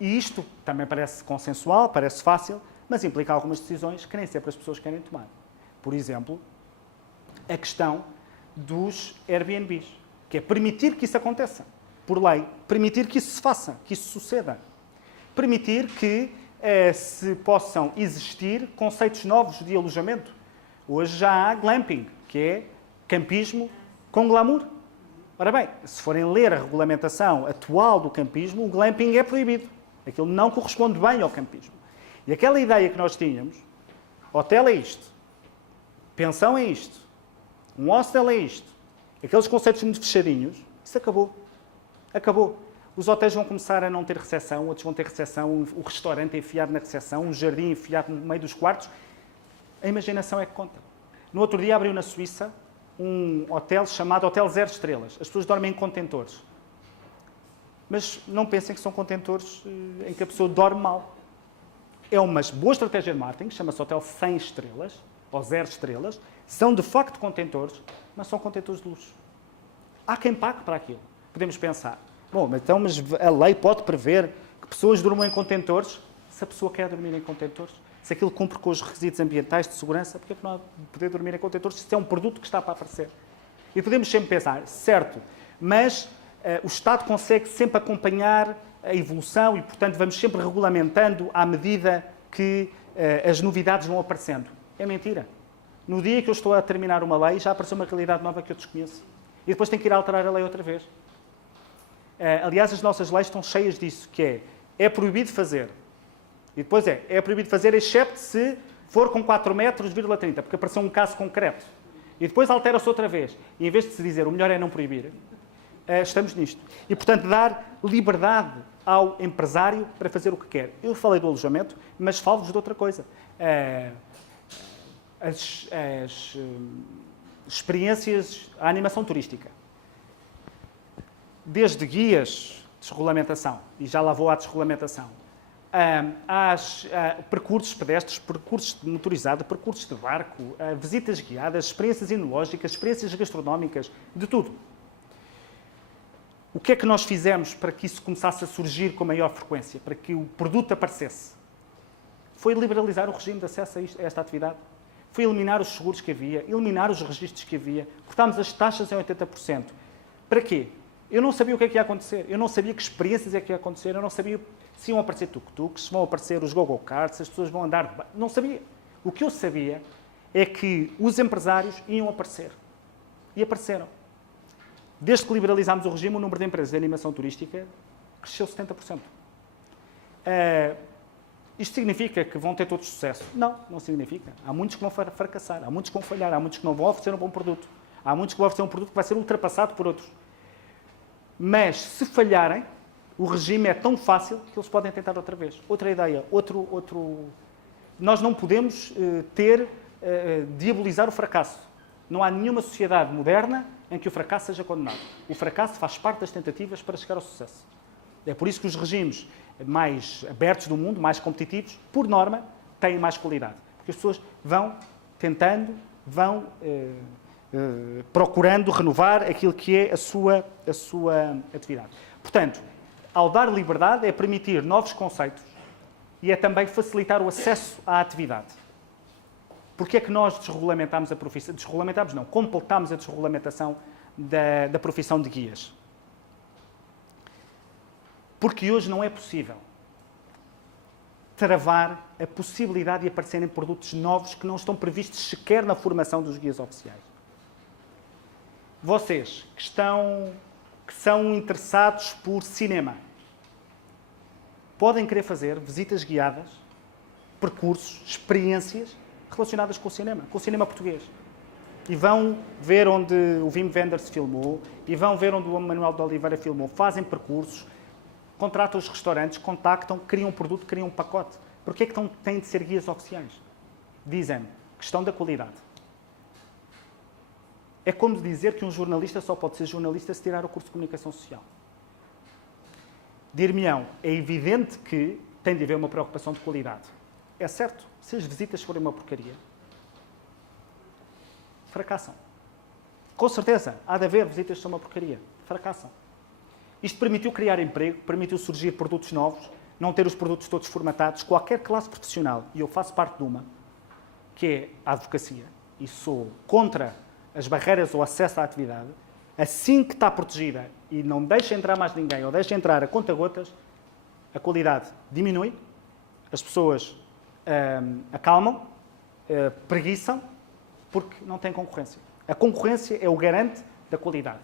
E isto também parece consensual, parece fácil, mas implica algumas decisões que nem sempre as pessoas querem tomar. Por exemplo, a questão dos Airbnbs, que é permitir que isso aconteça, por lei, permitir que isso se faça, que isso suceda. Permitir que se possam existir conceitos novos de alojamento. Hoje já há glamping, que é campismo com glamour. Ora bem, se forem ler a regulamentação atual do campismo, o glamping é proibido. Aquilo não corresponde bem ao campismo. E aquela ideia que nós tínhamos, hotel é isto, pensão é isto, um hostel é isto, aqueles conceitos muito fechadinhos, isso acabou. Acabou. Os hotéis vão começar a não ter recepção, outros vão ter recepção, o restaurante é enfiado na recepção, um jardim enfiado no meio dos quartos. A imaginação é que conta. No outro dia abriu na Suíça um hotel chamado Hotel 0 Estrelas. As pessoas dormem em contentores. Mas não pensem que são contentores em que a pessoa dorme mal. É uma boa estratégia de marketing, chama-se Hotel 100 Estrelas, ou 0 Estrelas. São de facto contentores, mas são contentores de luxo. Há quem pague para aquilo. Podemos pensar, bom, mas a lei pode prever que pessoas durmam em contentores? Se a pessoa quer dormir em contentores, se aquilo cumpre com os requisitos ambientais de segurança, porque é que não há de poder dormir em contentores se é um produto que está para aparecer? E podemos sempre pensar, certo, mas o Estado consegue sempre acompanhar a evolução e, portanto, vamos sempre regulamentando à medida que as novidades vão aparecendo. É mentira. No dia que eu estou a terminar uma lei, já apareceu uma realidade nova que eu desconheço. E depois tenho que ir alterar a lei outra vez. Aliás, as nossas leis estão cheias disso, que é proibido fazer. E depois é proibido fazer, excepto se for com 4 metros, 30, porque apareceu um caso concreto. E depois altera-se outra vez. E em vez de se dizer o melhor é não proibir, estamos nisto. E, portanto, dar liberdade ao empresário para fazer o que quer. Eu falei do alojamento, mas falo-vos de outra coisa. As experiências, a animação turística. Desde guias de desregulamentação, e já lá vou à desregulamentação, percursos pedestres, percursos de motorizado, percursos de barco, visitas guiadas, experiências enológicas, experiências gastronómicas, de tudo. O que é que nós fizemos para que isso começasse a surgir com maior frequência, para que o produto aparecesse? Foi liberalizar o regime de acesso a esta atividade. Foi eliminar os seguros que havia, eliminar os registros que havia, cortámos as taxas em 80%. Para quê? Eu não sabia o que é que ia acontecer, eu não sabia que experiências é que ia acontecer, eu não sabia se iam aparecer tuk-tuks, se vão aparecer os go-go-karts, se as pessoas vão andar de barco. Não sabia. O que eu sabia é que os empresários iam aparecer. E apareceram. Desde que liberalizámos o regime, o número de empresas de animação turística cresceu 70%. Isto significa que vão ter todos sucesso? Não, não significa. Há muitos que vão fracassar, há muitos que vão falhar, há muitos que não vão oferecer um bom produto. Há muitos que vão oferecer um produto que vai ser ultrapassado por outros. Mas, se falharem, o regime é tão fácil que eles podem tentar outra vez. Outra ideia, Nós não podemos diabolizar o fracasso. Não há nenhuma sociedade moderna em que o fracasso seja condenado. O fracasso faz parte das tentativas para chegar ao sucesso. É por isso que os regimes mais abertos do mundo, mais competitivos, por norma, têm mais qualidade. Porque as pessoas vão tentando, vão procurando renovar aquilo que é a sua atividade. Portanto, ao dar liberdade, é permitir novos conceitos e é também facilitar o acesso à atividade. Porquê é que nós desregulamentámos a profissão? Desregulamentámos não, completámos a desregulamentação da profissão de guias. Porque hoje não é possível travar a possibilidade de aparecerem produtos novos que não estão previstos sequer na formação dos guias oficiais. Vocês que são interessados por cinema, podem querer fazer visitas guiadas, percursos, experiências relacionadas com o cinema português. E vão ver onde o Wim Wenders filmou, e vão ver onde o Manuel de Oliveira filmou, fazem percursos, contratam os restaurantes, contactam, criam um produto, criam um pacote. Porquê é que têm de ser guias oficiais? Dizem-me, questão da qualidade. É como dizer que um jornalista só pode ser jornalista se tirar o curso de comunicação social. Dir-me-ão, é evidente que tem de haver uma preocupação de qualidade. É certo, se as visitas forem uma porcaria, fracassam. Com certeza, há de haver visitas que são uma porcaria. Fracassam. Isto permitiu criar emprego, permitiu surgir produtos novos, não ter os produtos todos formatados, qualquer classe profissional, e eu faço parte de uma, que é a advocacia, e sou contra as barreiras ao acesso à atividade, assim que está protegida e não deixa entrar mais ninguém, ou deixa entrar a conta-gotas, a qualidade diminui, as pessoas acalmam, preguiçam, porque não tem concorrência. A concorrência é o garante da qualidade.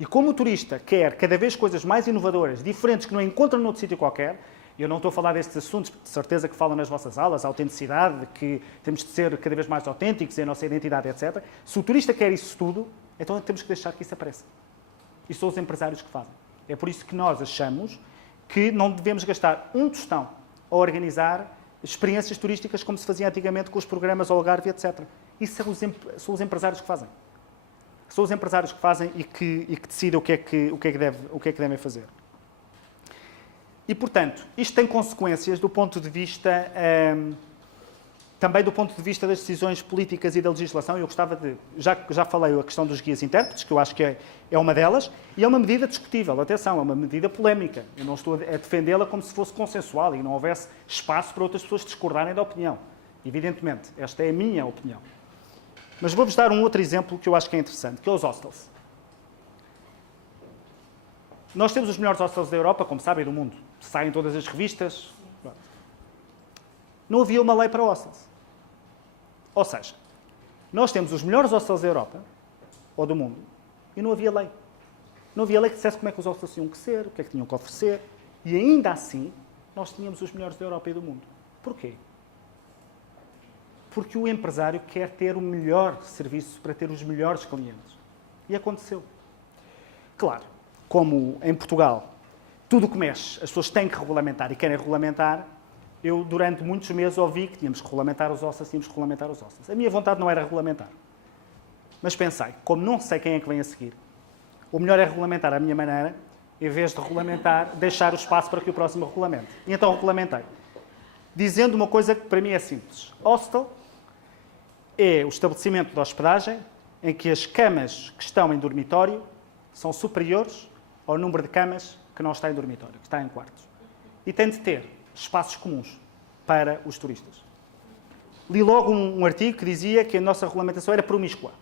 E como o turista quer cada vez coisas mais inovadoras, diferentes, que não encontra noutro sítio qualquer, eu não estou a falar destes assuntos, de certeza que falam nas vossas aulas, a autenticidade, que temos de ser cada vez mais autênticos, a nossa identidade, etc. Se o turista quer isso tudo, então temos que deixar que isso apareça. E são os empresários que fazem. É por isso que nós achamos que não devemos gastar um tostão a organizar experiências turísticas como se fazia antigamente com os programas Algarve, etc. Isso são os empresários que fazem. São os empresários que fazem e que decidem o que é que devem fazer. E, portanto, isto tem consequências do ponto de vista, também do ponto de vista das decisões políticas e da legislação. Eu gostava de... Já falei a questão dos guias intérpretes, que eu acho que é uma delas, e é uma medida discutível. Atenção, é uma medida polémica. Eu não estou a defendê-la como se fosse consensual e não houvesse espaço para outras pessoas discordarem da opinião. Evidentemente, esta é a minha opinião. Mas vou-vos dar um outro exemplo que eu acho que é interessante, que é os hostels. Nós temos os melhores hostels da Europa, como sabem, do mundo. Saem todas as revistas. Não havia uma lei para hostels. Ou seja, nós temos os melhores hostels da Europa, ou do mundo, e não havia lei. Não havia lei que dissesse como é que os hostels tinham que ser, o que é que tinham que oferecer, e ainda assim, nós tínhamos os melhores da Europa e do mundo. Porquê? Porque o empresário quer ter o melhor serviço para ter os melhores clientes. E aconteceu. Claro, como em Portugal tudo o que mexe, as pessoas têm que regulamentar e querem regulamentar, eu durante muitos meses ouvi que tínhamos que regulamentar os hostels, tínhamos que regulamentar os hostels. A minha vontade não era regulamentar. Mas pensei, como não sei quem é que vem a seguir, o melhor é regulamentar à minha maneira, em vez de regulamentar, deixar o espaço para que o próximo regulamente. E então regulamentei. Dizendo uma coisa que para mim é simples. Hostel é o estabelecimento de hospedagem em que as camas que estão em dormitório são superiores ao número de camas que não está em dormitório, que está em quartos. E tem de ter espaços comuns para os turistas. Li logo um artigo que dizia que a nossa regulamentação era promíscua.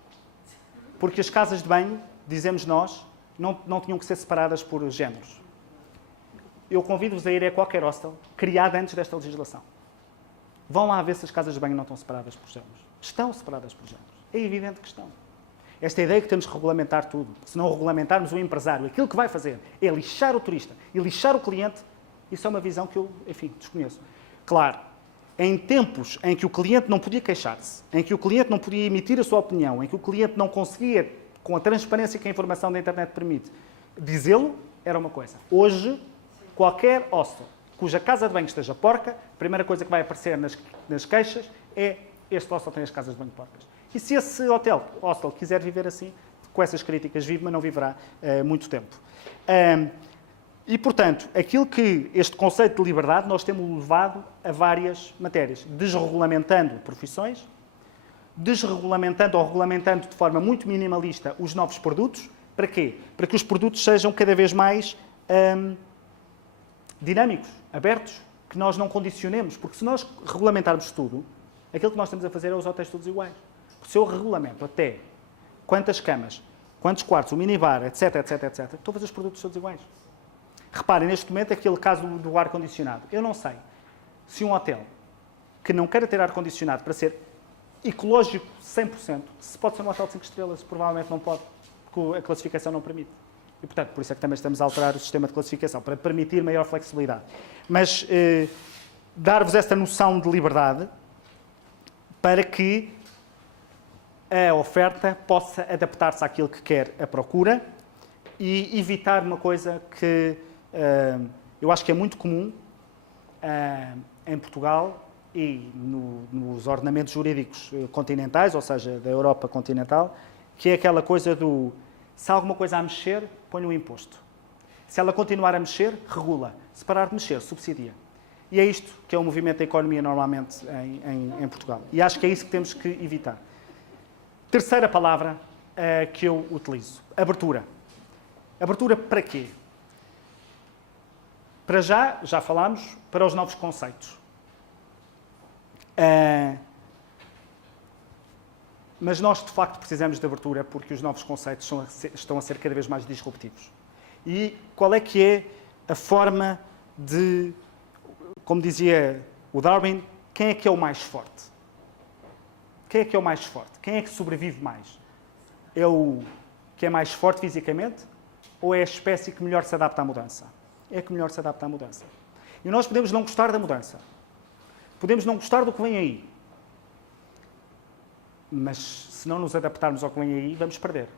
Porque as casas de banho, dizemos nós, não tinham que ser separadas por géneros. Eu convido-vos a ir a qualquer hostel criado antes desta legislação. Vão lá ver se as casas de banho não estão separadas por géneros. Estão separadas por géneros. É evidente que estão. Esta ideia que temos que regulamentar tudo. Se não regulamentarmos o empresário, aquilo que vai fazer é lixar o turista e lixar o cliente, isso é uma visão que eu, enfim, desconheço. Claro, em tempos em que o cliente não podia queixar-se, em que o cliente não podia emitir a sua opinião, em que o cliente não conseguia, com a transparência que a informação da internet permite, dizê-lo, era uma coisa. Hoje, qualquer hostel cuja casa de banho esteja porca, a primeira coisa que vai aparecer nas queixas é este hostel tem as casas de banho porcas. E se esse hostel quiser viver assim, com essas críticas vive, mas não viverá muito tempo. E, portanto, aquilo que este conceito de liberdade nós temos levado a várias matérias, desregulamentando profissões, desregulamentando ou regulamentando de forma muito minimalista os novos produtos. Para quê? Para que os produtos sejam cada vez mais dinâmicos, abertos, que nós não condicionemos. Porque se nós regulamentarmos tudo, aquilo que nós estamos a fazer é os hotéis todos iguais. Porque se eu regulamento até quantas camas, quantos quartos, o minibar, etc, etc, etc, estou a fazer os produtos todos iguais. Reparem, neste momento, aquele caso do ar-condicionado. Eu não sei se um hotel que não queira ter ar-condicionado para ser ecológico 100%, se pode ser um hotel de 5 estrelas, provavelmente não pode, porque a classificação não permite. E, portanto, por isso é que também estamos a alterar o sistema de classificação, para permitir maior flexibilidade. Mas dar-vos esta noção de liberdade para que a oferta possa adaptar-se àquilo que quer a procura e evitar uma coisa que eu acho que é muito comum em Portugal e nos ordenamentos jurídicos continentais, ou seja, da Europa continental, que é aquela coisa do se há alguma coisa a mexer, põe um imposto. Se ela continuar a mexer, regula. Se parar de mexer, subsidia. E é isto que é o movimento da economia normalmente em Portugal. E acho que é isso que temos que evitar. Terceira palavra que eu utilizo. Abertura. Abertura para quê? Para já falámos, para os novos conceitos. Mas nós, de facto, precisamos de abertura porque os novos conceitos estão a ser cada vez mais disruptivos. E qual é que é a forma de, como dizia o Darwin, quem é que é o mais forte? Quem é que é o mais forte? Quem é que sobrevive mais? É o que é mais forte fisicamente ou é a espécie que melhor se adapta à mudança? É a que melhor se adapta à mudança. E nós podemos não gostar da mudança. Podemos não gostar do que vem aí. Mas se não nos adaptarmos ao que vem aí, vamos perder.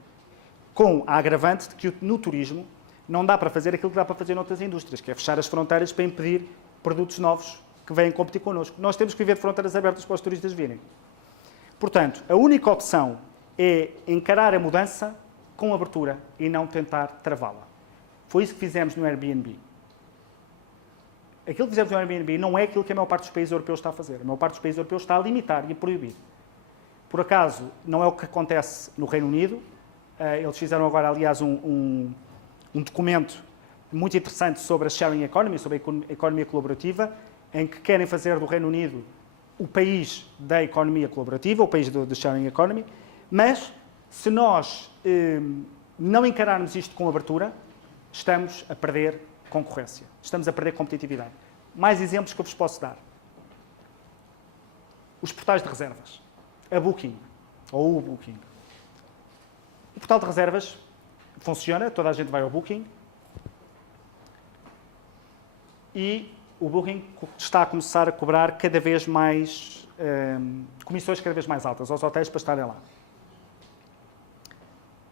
Com a agravante de que no turismo não dá para fazer aquilo que dá para fazer noutras indústrias, que é fechar as fronteiras para impedir produtos novos que vêm competir connosco. Nós temos que viver de fronteiras abertas para os turistas virem. Portanto, a única opção é encarar a mudança com abertura e não tentar travá-la. Foi isso que fizemos no Airbnb. Aquilo que fizemos no Airbnb não é aquilo que a maior parte dos países europeus está a fazer. A maior parte dos países europeus está a limitar e a proibir. Por acaso, não é o que acontece no Reino Unido. Eles fizeram agora, aliás, um documento muito interessante sobre a sharing economy, sobre a economia colaborativa, em que querem fazer do Reino Unido o país da economia colaborativa, o país da sharing economy, mas se nós não encararmos isto com abertura, estamos a perder concorrência, estamos a perder competitividade. Mais exemplos que eu vos posso dar. Os portais de reservas. A Booking, ou o Booking. O portal de reservas funciona, toda a gente vai ao Booking e o Booking está a começar a cobrar cada vez mais, comissões cada vez mais altas aos hotéis para estarem lá.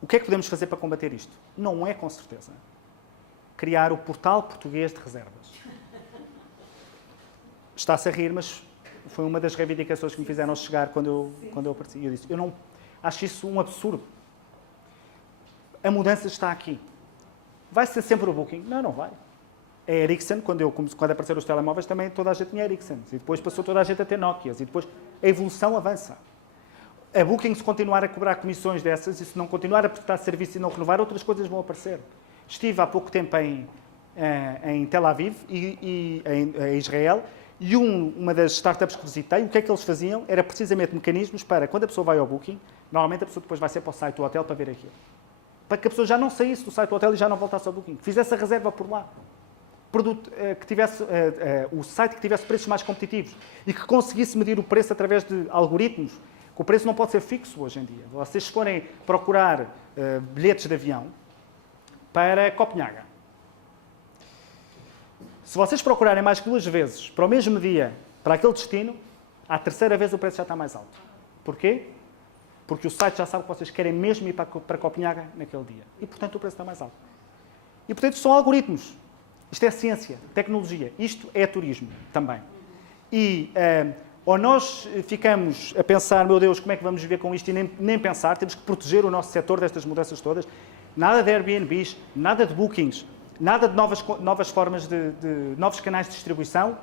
O que é que podemos fazer para combater isto? Não é, com certeza, criar o portal português de reservas. Está-se a rir, mas foi uma das reivindicações que me fizeram chegar quando eu apareci. Eu disse, eu não acho isso um absurdo. A mudança está aqui. Vai ser sempre o Booking? Não, não vai. A Ericsson, quando apareceram os telemóveis, também toda a gente tinha Ericsson. E depois passou toda a gente a ter Nokias. E depois a evolução avança. A Booking, se continuar a cobrar comissões dessas, e se não continuar a prestar serviço e não renovar, outras coisas vão aparecer. Estive há pouco tempo em Tel Aviv e em Israel, e uma das startups que visitei, o que é que eles faziam? Era precisamente mecanismos para, quando a pessoa vai ao Booking, normalmente a pessoa depois vai ser para o site do hotel para ver aquilo. Para que a pessoa já não saísse do site do hotel e já não voltasse ao Booking. Fizesse a reserva por lá. Que tivesse, o site que tivesse preços mais competitivos e que conseguisse medir o preço através de algoritmos, que o preço não pode ser fixo hoje em dia. Vocês se forem procurar bilhetes de avião para Copenhaga, se vocês procurarem mais que 2 vezes para o mesmo dia, para aquele destino, à terceira vez o preço já está mais alto. Porquê? Porque o site já sabe que vocês querem mesmo ir para Copenhaga naquele dia. E, portanto, o preço está mais alto. E, portanto, são algoritmos. Isto é ciência, tecnologia. Isto é turismo também. E ou nós ficamos a pensar, meu Deus, como é que vamos viver com isto, e nem pensar, temos que proteger o nosso setor destas mudanças todas. Nada de Airbnbs, nada de bookings, nada de novas formas de novos canais de distribuição.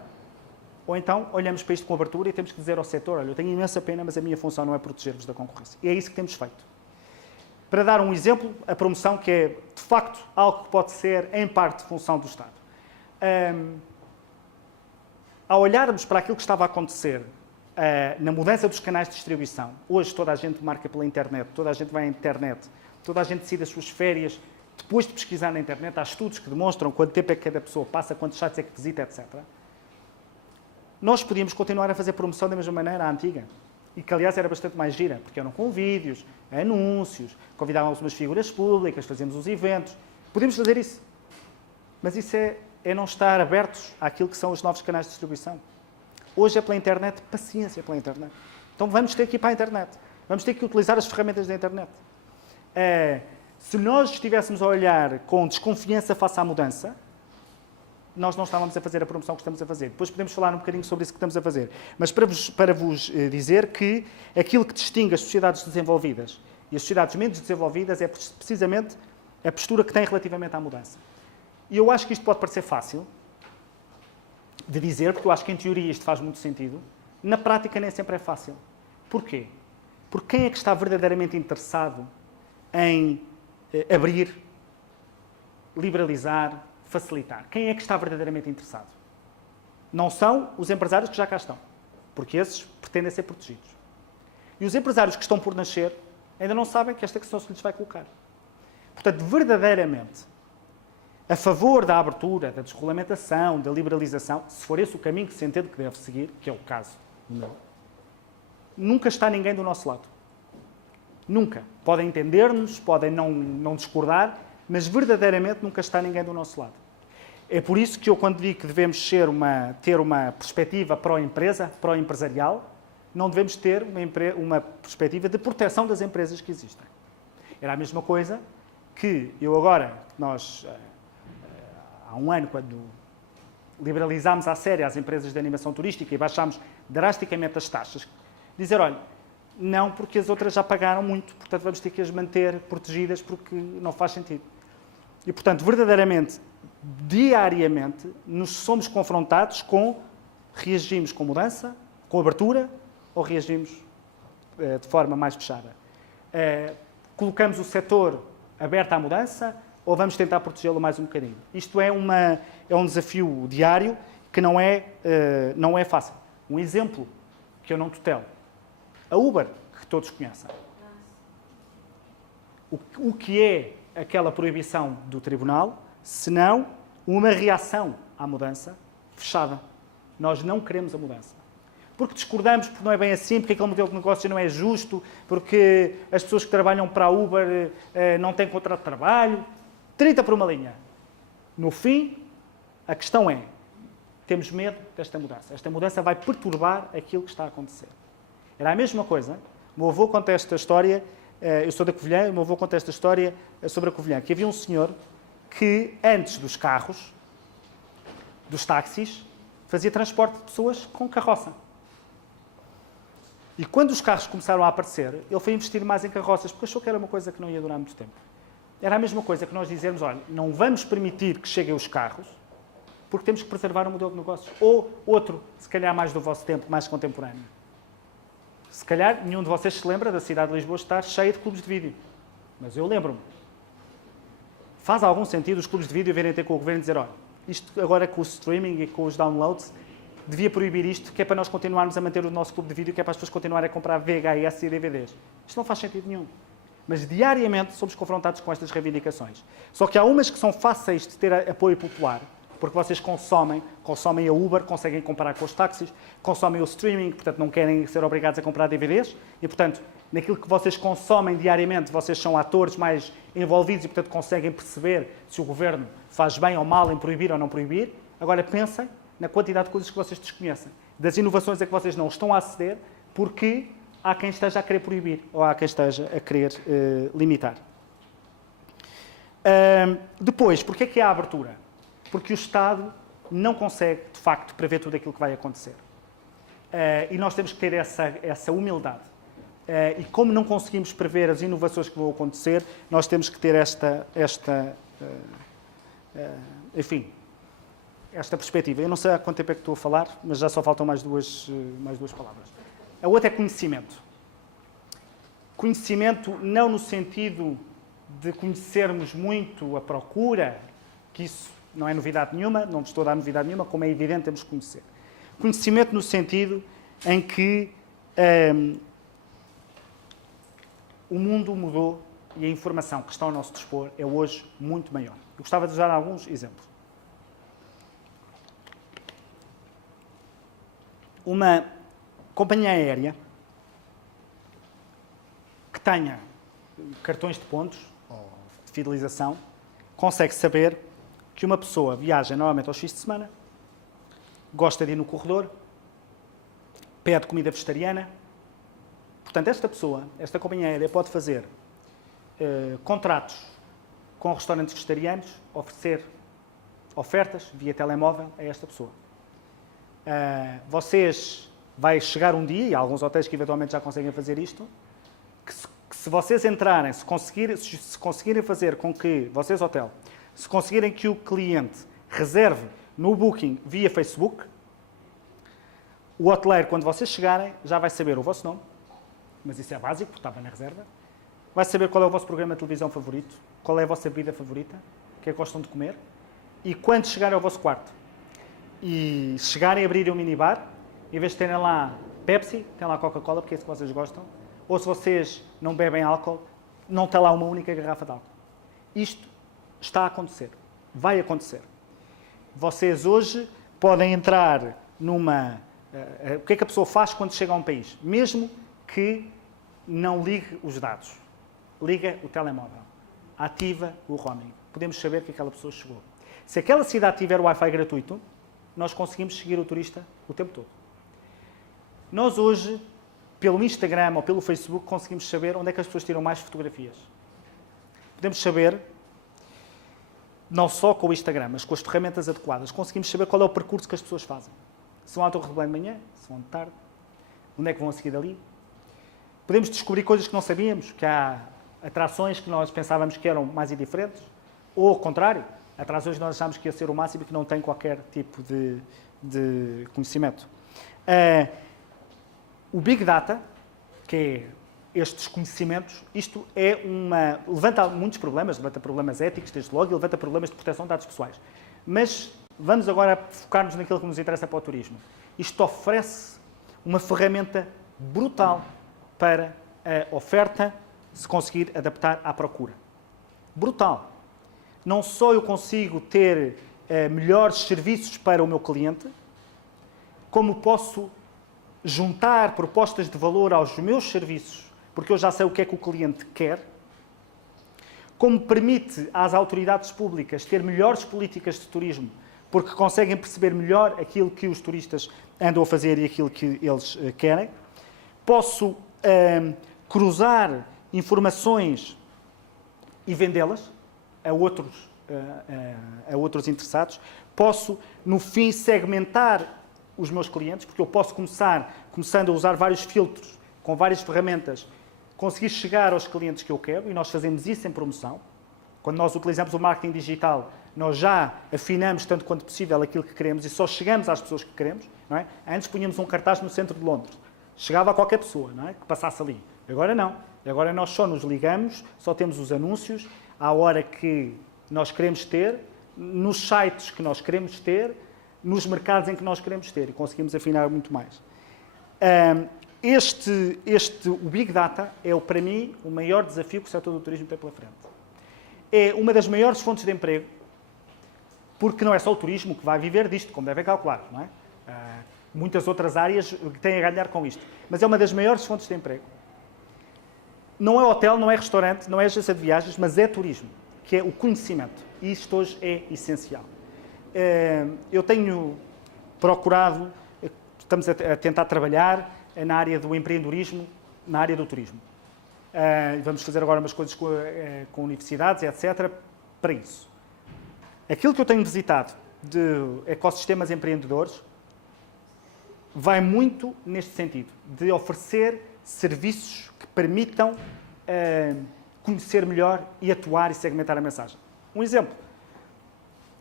Ou então olhamos para isto com abertura e temos que dizer ao setor, olha, eu tenho imensa pena, mas a minha função não é proteger-vos da concorrência. E é isso que temos feito. Para dar um exemplo, a promoção, que é, de facto, algo que pode ser, em parte, função do Estado. Ao olharmos para aquilo que estava a acontecer na mudança dos canais de distribuição, hoje toda a gente marca pela internet, toda a gente vai à internet, toda a gente decide as suas férias, depois de pesquisar na internet, há estudos que demonstram quanto tempo é que cada pessoa passa, quantos sites é que visita, etc. Nós podíamos continuar a fazer promoção da mesma maneira, à antiga. E que, aliás, era bastante mais gira, porque eram com vídeos, anúncios, convidávamos umas figuras públicas, fazíamos os eventos. Podíamos fazer isso. Mas isso é não estar abertos àquilo que são os novos canais de distribuição. Hoje é pela internet, paciência pela internet. Então vamos ter que ir para a internet. Vamos ter que utilizar as ferramentas da internet. Se nós estivéssemos a olhar com desconfiança face à mudança, nós não estávamos a fazer a promoção que estamos a fazer. Depois podemos falar um bocadinho sobre isso que estamos a fazer. Mas para vos dizer que aquilo que distingue as sociedades desenvolvidas e as sociedades menos desenvolvidas é precisamente a postura que têm relativamente à mudança. E eu acho que isto pode parecer fácil de dizer, porque eu acho que em teoria isto faz muito sentido. Na prática nem sempre é fácil. Porquê? Porque quem é que está verdadeiramente interessado em abrir, liberalizar, facilitar. Quem é que está verdadeiramente interessado? Não são os empresários que já cá estão, porque esses pretendem ser protegidos. E os empresários que estão por nascer ainda não sabem que esta questão se lhes vai colocar. Portanto, verdadeiramente, a favor da abertura, da desregulamentação, da liberalização, se for esse o caminho que se entende que deve seguir, que é o caso, nunca está ninguém do nosso lado. Nunca. Podem entender-nos, podem não discordar, mas verdadeiramente nunca está ninguém do nosso lado. É por isso que eu, quando digo que devemos ter uma perspectiva pró-empresa, pró-empresarial, não devemos ter uma perspectiva de proteção das empresas que existem. Era a mesma coisa que eu agora, nós, há um ano, quando liberalizámos à sério as empresas de animação turística e baixámos drasticamente as taxas, dizer, olha, não, porque as outras já pagaram muito, portanto vamos ter que as manter protegidas porque não faz sentido. E, portanto, verdadeiramente, diariamente, nos somos confrontados com reagimos com mudança, com abertura, ou reagimos de forma mais fechada. Colocamos o setor aberto à mudança, ou vamos tentar protegê-lo mais um bocadinho. Isto é um desafio diário que não é fácil. Um exemplo que eu não tutelo. A Uber, que todos conhecem. O que é aquela proibição do tribunal, senão uma reação à mudança fechada. Nós não queremos a mudança. Porque discordamos, porque não é bem assim, porque aquele modelo de negócio não é justo, porque as pessoas que trabalham para a Uber não têm contrato de trabalho. 30 por uma linha. No fim, a questão é, temos medo desta mudança. Esta mudança vai perturbar aquilo que está a acontecer. Era a mesma coisa. O meu avô conta esta história, eu sou da Covilhã, o meu avô conta esta história sobre a Covilhã, que havia um senhor que, antes dos carros, dos táxis, fazia transporte de pessoas com carroça. E quando os carros começaram a aparecer, ele foi investir mais em carroças, porque achou que era uma coisa que não ia durar muito tempo. Era a mesma coisa que nós dizermos, olha, não vamos permitir que cheguem os carros, porque temos que preservar o modelo de negócios. Ou outro, se calhar mais do vosso tempo, mais contemporâneo. Se calhar nenhum de vocês se lembra da cidade de Lisboa estar cheia de clubes de vídeo. Mas eu lembro-me. Faz algum sentido os clubes de vídeo virem ter com o governo e dizer, olha, isto agora com o streaming e com os downloads, devia proibir isto, que é para nós continuarmos a manter o nosso clube de vídeo, que é para as pessoas continuarem a comprar VHS e DVDs. Isto não faz sentido nenhum. Mas diariamente somos confrontados com estas reivindicações. Só que há umas que são fáceis de ter apoio popular, porque vocês consomem a Uber, conseguem comparar com os táxis, consomem o streaming, portanto não querem ser obrigados a comprar DVDs, e portanto, naquilo que vocês consomem diariamente, vocês são atores mais envolvidos e portanto conseguem perceber se o governo faz bem ou mal em proibir ou não proibir. Agora pensem na quantidade de coisas que vocês desconhecem, das inovações a que vocês não estão a aceder, porque há quem esteja a querer proibir ou há quem esteja a querer limitar. Depois, porquê é que há abertura? Porque o Estado não consegue, de facto, prever tudo aquilo que vai acontecer. E nós temos que ter essa humildade. E como não conseguimos prever as inovações que vão acontecer, nós temos que ter esta perspectiva. Eu não sei há quanto tempo é que estou a falar, mas já só faltam mais duas palavras. A outra é conhecimento. Conhecimento não no sentido de conhecermos muito a procura, que isso não é novidade nenhuma, não vos estou a dar novidade nenhuma, como é evidente, temos que conhecer. Conhecimento no sentido em que o mundo mudou e a informação que está ao nosso dispor é hoje muito maior. Eu gostava de usar alguns exemplos. Uma companhia aérea que tenha cartões de pontos ou de fidelização consegue saber que uma pessoa viaja normalmente aos fins de semana, gosta de ir no corredor, pede comida vegetariana. Portanto, esta companhia aérea pode fazer contratos com restaurantes vegetarianos, oferecer ofertas via telemóvel a esta pessoa. Vai chegar um dia, e há alguns hotéis que eventualmente já conseguem fazer isto, que se vocês entrarem, se conseguirem fazer com que, vocês hotel, se conseguirem que o cliente reserve no Booking via Facebook, o hoteleiro, quando vocês chegarem, já vai saber o vosso nome, mas isso é básico, porque estava na reserva, vai saber qual é o vosso programa de televisão favorito, qual é a vossa bebida favorita, o que é que gostam de comer, e quando chegarem ao vosso quarto e chegarem a abrir um minibar, em vez de terem lá Pepsi, tem lá Coca-Cola, porque é isso que vocês gostam, ou se vocês não bebem álcool, não tem lá uma única garrafa de álcool. Isto está a acontecer. Vai acontecer. Vocês hoje podem entrar numa... o que é que a pessoa faz quando chega a um país? Mesmo que não ligue os dados. Liga o telemóvel. Ativa o roaming. Podemos saber que aquela pessoa chegou. Se aquela cidade tiver Wi-Fi gratuito, nós conseguimos seguir o turista o tempo todo. Nós hoje, pelo Instagram ou pelo Facebook, conseguimos saber onde é que as pessoas tiram mais fotografias. Podemos saber, não só com o Instagram, mas com as ferramentas adequadas, conseguimos saber qual é o percurso que as pessoas fazem. Se vão à Torre de Belém de manhã, se vão de tarde, onde é que vão a seguir dali. Podemos descobrir coisas que não sabíamos, que há atrações que nós pensávamos que eram mais indiferentes, ou ao contrário, atrações que nós achámos que ia ser o máximo e que não têm qualquer tipo de conhecimento. O Big Data, que é estes conhecimentos, isto é levanta muitos problemas, levanta problemas éticos, desde logo, e levanta problemas de proteção de dados pessoais. Mas vamos agora focar-nos naquilo que nos interessa para o turismo. Isto oferece uma ferramenta brutal para a oferta se conseguir adaptar à procura. Brutal. Não só eu consigo ter melhores serviços para o meu cliente, como posso juntar propostas de valor aos meus serviços, porque eu já sei o que é que o cliente quer, como permite às autoridades públicas ter melhores políticas de turismo, porque conseguem perceber melhor aquilo que os turistas andam a fazer e aquilo que eles querem. Posso cruzar informações e vendê-las a outros interessados. Posso, no fim, segmentar os meus clientes, porque eu posso começando a usar vários filtros, com várias ferramentas, conseguir chegar aos clientes que eu quero, e nós fazemos isso em promoção. Quando nós utilizamos o marketing digital, nós já afinamos tanto quanto possível aquilo que queremos e só chegamos às pessoas que queremos. Não é? Antes punhamos um cartaz no centro de Londres. Chegava a qualquer pessoa, não é? Que passasse ali. Agora não. Agora nós só nos ligamos, só temos os anúncios à hora que nós queremos ter, nos sites que nós queremos ter, nos mercados em que nós queremos ter, e conseguimos afinar muito mais. O Big Data é, para mim, o maior desafio que o setor do turismo tem pela frente. É uma das maiores fontes de emprego, porque não é só o turismo que vai viver disto, como devem calcular, não é? Muitas outras áreas têm a ganhar com isto. Mas é uma das maiores fontes de emprego. Não é hotel, não é restaurante, não é agência de viagens, mas é turismo, que é o conhecimento. E isto hoje é essencial. Eu tenho procurado, estamos a tentar trabalhar na área do empreendedorismo, na área do turismo. Vamos fazer agora umas coisas com universidades, etc., para isso. Aquilo que eu tenho visitado de ecossistemas empreendedores vai muito neste sentido, de oferecer serviços que permitam conhecer melhor e atuar e segmentar a mensagem. Um exemplo.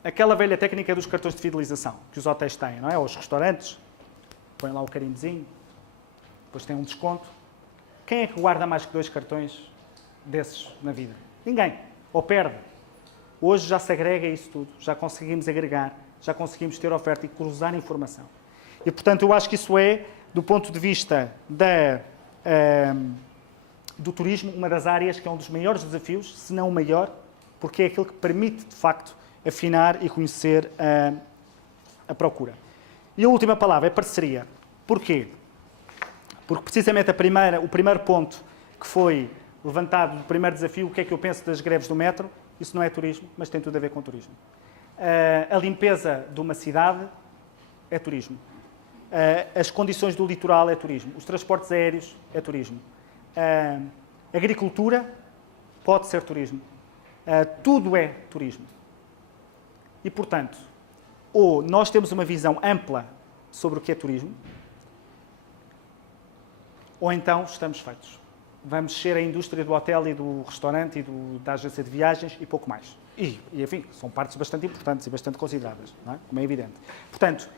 Aquela velha técnica dos cartões de fidelização que os hotéis têm, não é? Ou os restaurantes, põem lá o carimbozinho, depois tem um desconto. Quem é que guarda mais que 2 cartões desses na vida? Ninguém. Ou perde. Hoje já se agrega isso tudo, já conseguimos agregar, já conseguimos ter oferta e cruzar informação. E, portanto, eu acho que isso é, do ponto de vista do turismo, uma das áreas que é um dos maiores desafios, se não o maior, porque é aquilo que permite, de facto, afinar e conhecer a procura. E a última palavra é parceria. Porquê? Porque precisamente o primeiro ponto que foi levantado, o primeiro desafio, o que é que eu penso das greves do metro, isso não é turismo, mas tem tudo a ver com turismo. A limpeza de uma cidade é turismo. As condições do litoral é turismo. Os transportes aéreos é turismo. A agricultura pode ser turismo. Tudo é turismo. E, portanto, ou nós temos uma visão ampla sobre o que é turismo, ou então estamos feitos. Vamos ser a indústria do hotel e do restaurante e da agência de viagens e pouco mais. E, enfim, são partes bastante importantes e bastante consideráveis, não é? Como é evidente. Portanto,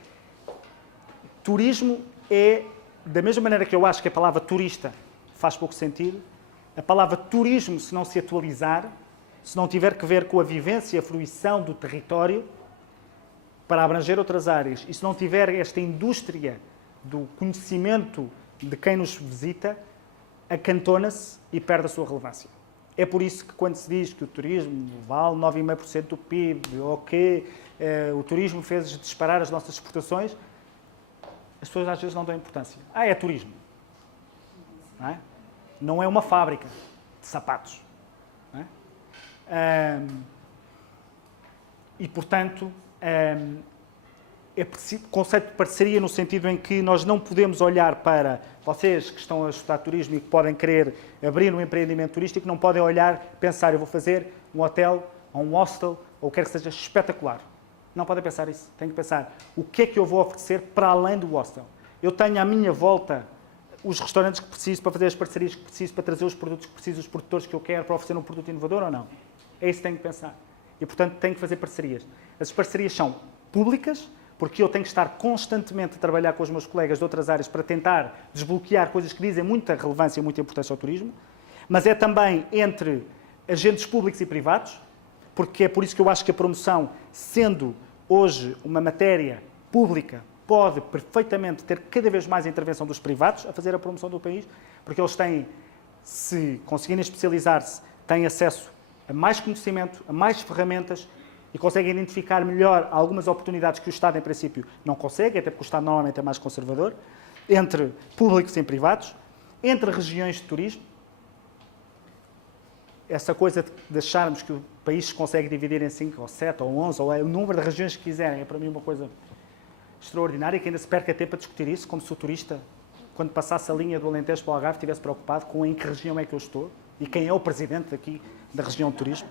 turismo é, da mesma maneira que eu acho que a palavra turista faz pouco sentido, a palavra turismo, se não se atualizar, se não tiver que ver com a vivência e a fruição do território, para abranger outras áreas, e se não tiver esta indústria do conhecimento de quem nos visita, acantona-se e perde a sua relevância. É por isso que quando se diz que o turismo vale 9,5% do PIB, ou que o turismo fez disparar as nossas exportações, as pessoas às vezes não dão importância. É turismo. Não é? Não é uma fábrica de sapatos. Não é? E, portanto, é preciso, conceito de parceria no sentido em que nós não podemos olhar para vocês que estão a estudar turismo e que podem querer abrir um empreendimento turístico, não podem olhar, pensar, eu vou fazer um hotel ou um hostel, ou quer que seja espetacular. Não podem pensar isso. Têm que pensar o que é que eu vou oferecer para além do hostel. Eu tenho à minha volta os restaurantes que preciso para fazer as parcerias que preciso, para trazer os produtos que preciso, os produtores que eu quero, para oferecer um produto inovador ou não. É isso que tenho que pensar. E, portanto, tenho que fazer parcerias. As parcerias são públicas, porque eu tenho que estar constantemente a trabalhar com os meus colegas de outras áreas para tentar desbloquear coisas que dizem muita relevância e muita importância ao turismo, mas é também entre agentes públicos e privados, porque é por isso que eu acho que a promoção, sendo hoje uma matéria pública, pode perfeitamente ter cada vez mais a intervenção dos privados a fazer a promoção do país, porque eles têm, se conseguirem especializar-se, têm acesso a mais conhecimento, a mais ferramentas e conseguem identificar melhor algumas oportunidades que o Estado, em princípio, não consegue, até porque o Estado normalmente é mais conservador, entre públicos e privados, entre regiões de turismo. Essa coisa de acharmos que o país se consegue dividir em 5 ou 7 ou 11, ou o número de regiões que quiserem, é para mim uma coisa extraordinária, que ainda se perca tempo a discutir isso, como se o turista, quando passasse a linha do Alentejo para o Algarve, estivesse preocupado com em que região é que eu estou e quem é o presidente aqui da região de turismo.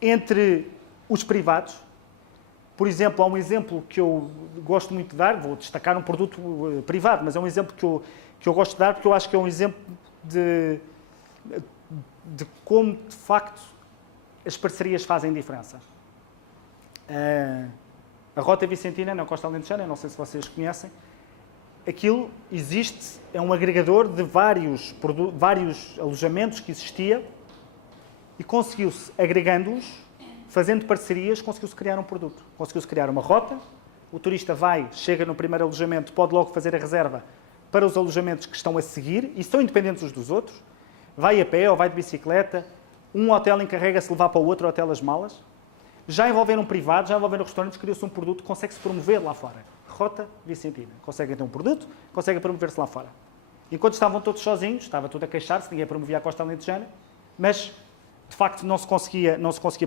Entre os privados, por exemplo, há um exemplo que eu gosto muito de dar, vou destacar um produto privado, mas é um exemplo que eu gosto de dar porque eu acho que é um exemplo de como, de facto, as parcerias fazem diferença. A Rota Vicentina, na Costa Alentejana, não sei se vocês conhecem, aquilo existe, é um agregador de vários alojamentos que existia e conseguiu-se, agregando-os, fazendo parcerias, conseguiu-se criar um produto. Conseguiu-se criar uma rota, o turista vai, chega no primeiro alojamento, pode logo fazer a reserva para os alojamentos que estão a seguir e são independentes uns dos outros, vai a pé ou vai de bicicleta, um hotel encarrega-se de levar para o outro hotel as malas. Já envolveram privados, já envolveram restaurantes, criou-se um produto que consegue-se promover lá fora. Rota Vicentina. Conseguem ter um produto, conseguem promover-se lá fora. Enquanto estavam todos sozinhos, estava tudo a queixar-se, ninguém promovia a Costa Alentejana, mas, de facto, não se conseguia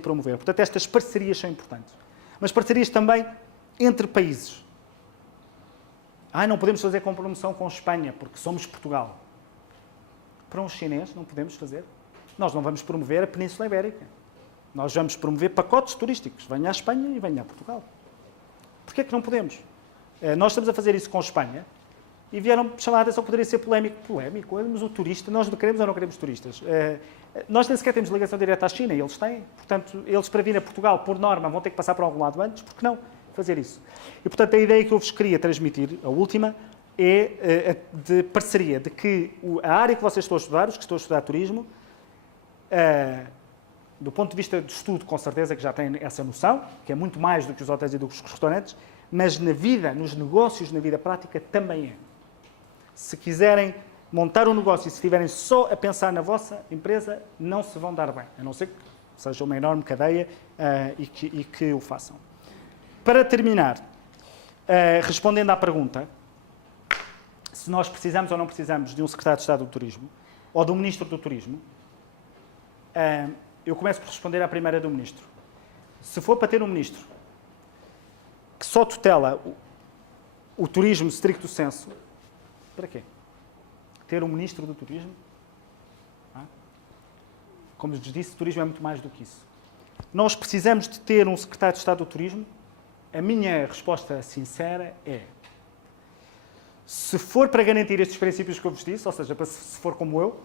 promover. Portanto, estas parcerias são importantes. Mas parcerias também entre países. Não podemos fazer com promoção com Espanha, porque somos Portugal. Para um chinês, não podemos fazer. Nós não vamos promover a Península Ibérica. Nós vamos promover pacotes turísticos. Venha à Espanha e venha a Portugal. Porquê é que não podemos? Nós estamos a fazer isso com a Espanha e vieram chamar a atenção que poderia ser polémico. Polémico? Mas o turista, nós não queremos ou não queremos turistas? Nós nem sequer temos ligação direta à China, eles têm. Portanto, eles para vir a Portugal, por norma, vão ter que passar por algum lado antes, porque não fazer isso? E, portanto, a ideia que eu vos queria transmitir, a última, é de parceria, de que a área que vocês estão a estudar, os que estão a estudar turismo, do ponto de vista de estudo, com certeza que já têm essa noção, que é muito mais do que os hotéis e do que os restaurantes, mas na vida, nos negócios, na vida prática, também é. Se quiserem montar um negócio e se estiverem só a pensar na vossa empresa, não se vão dar bem, a não ser que seja uma enorme cadeia e que o façam. Para terminar, respondendo à pergunta, se nós precisamos ou não precisamos de um secretário de Estado do Turismo, ou de um ministro do Turismo, eu começo por responder à primeira do ministro. Se for para ter um ministro que só tutela o turismo stricto sensu, para quê? Ter um ministro do turismo? Como vos disse, o turismo é muito mais do que isso. Nós precisamos de ter um secretário de Estado do Turismo? A minha resposta sincera é: se for para garantir estes princípios que eu vos disse, ou seja, se for como eu,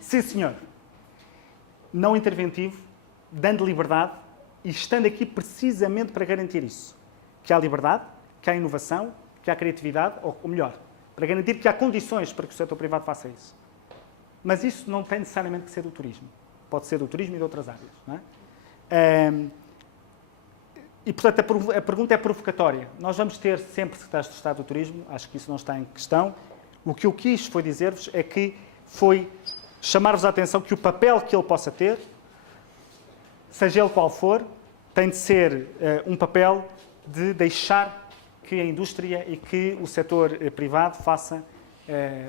sim senhor, não interventivo, dando liberdade e estando aqui precisamente para garantir isso. Que há liberdade, que há inovação, que há criatividade, ou melhor, para garantir que há condições para que o setor privado faça isso. Mas isso não tem necessariamente que ser do turismo. Pode ser do turismo e de outras áreas. Não é? E, portanto, a pergunta é provocatória. Nós vamos ter sempre secretários de Estado do Turismo, acho que isso não está em questão. O que eu quis foi dizer-vos é que foi chamar-vos a atenção que o papel que ele possa ter, seja ele qual for, tem de ser um papel de deixar que a indústria e que o setor privado faça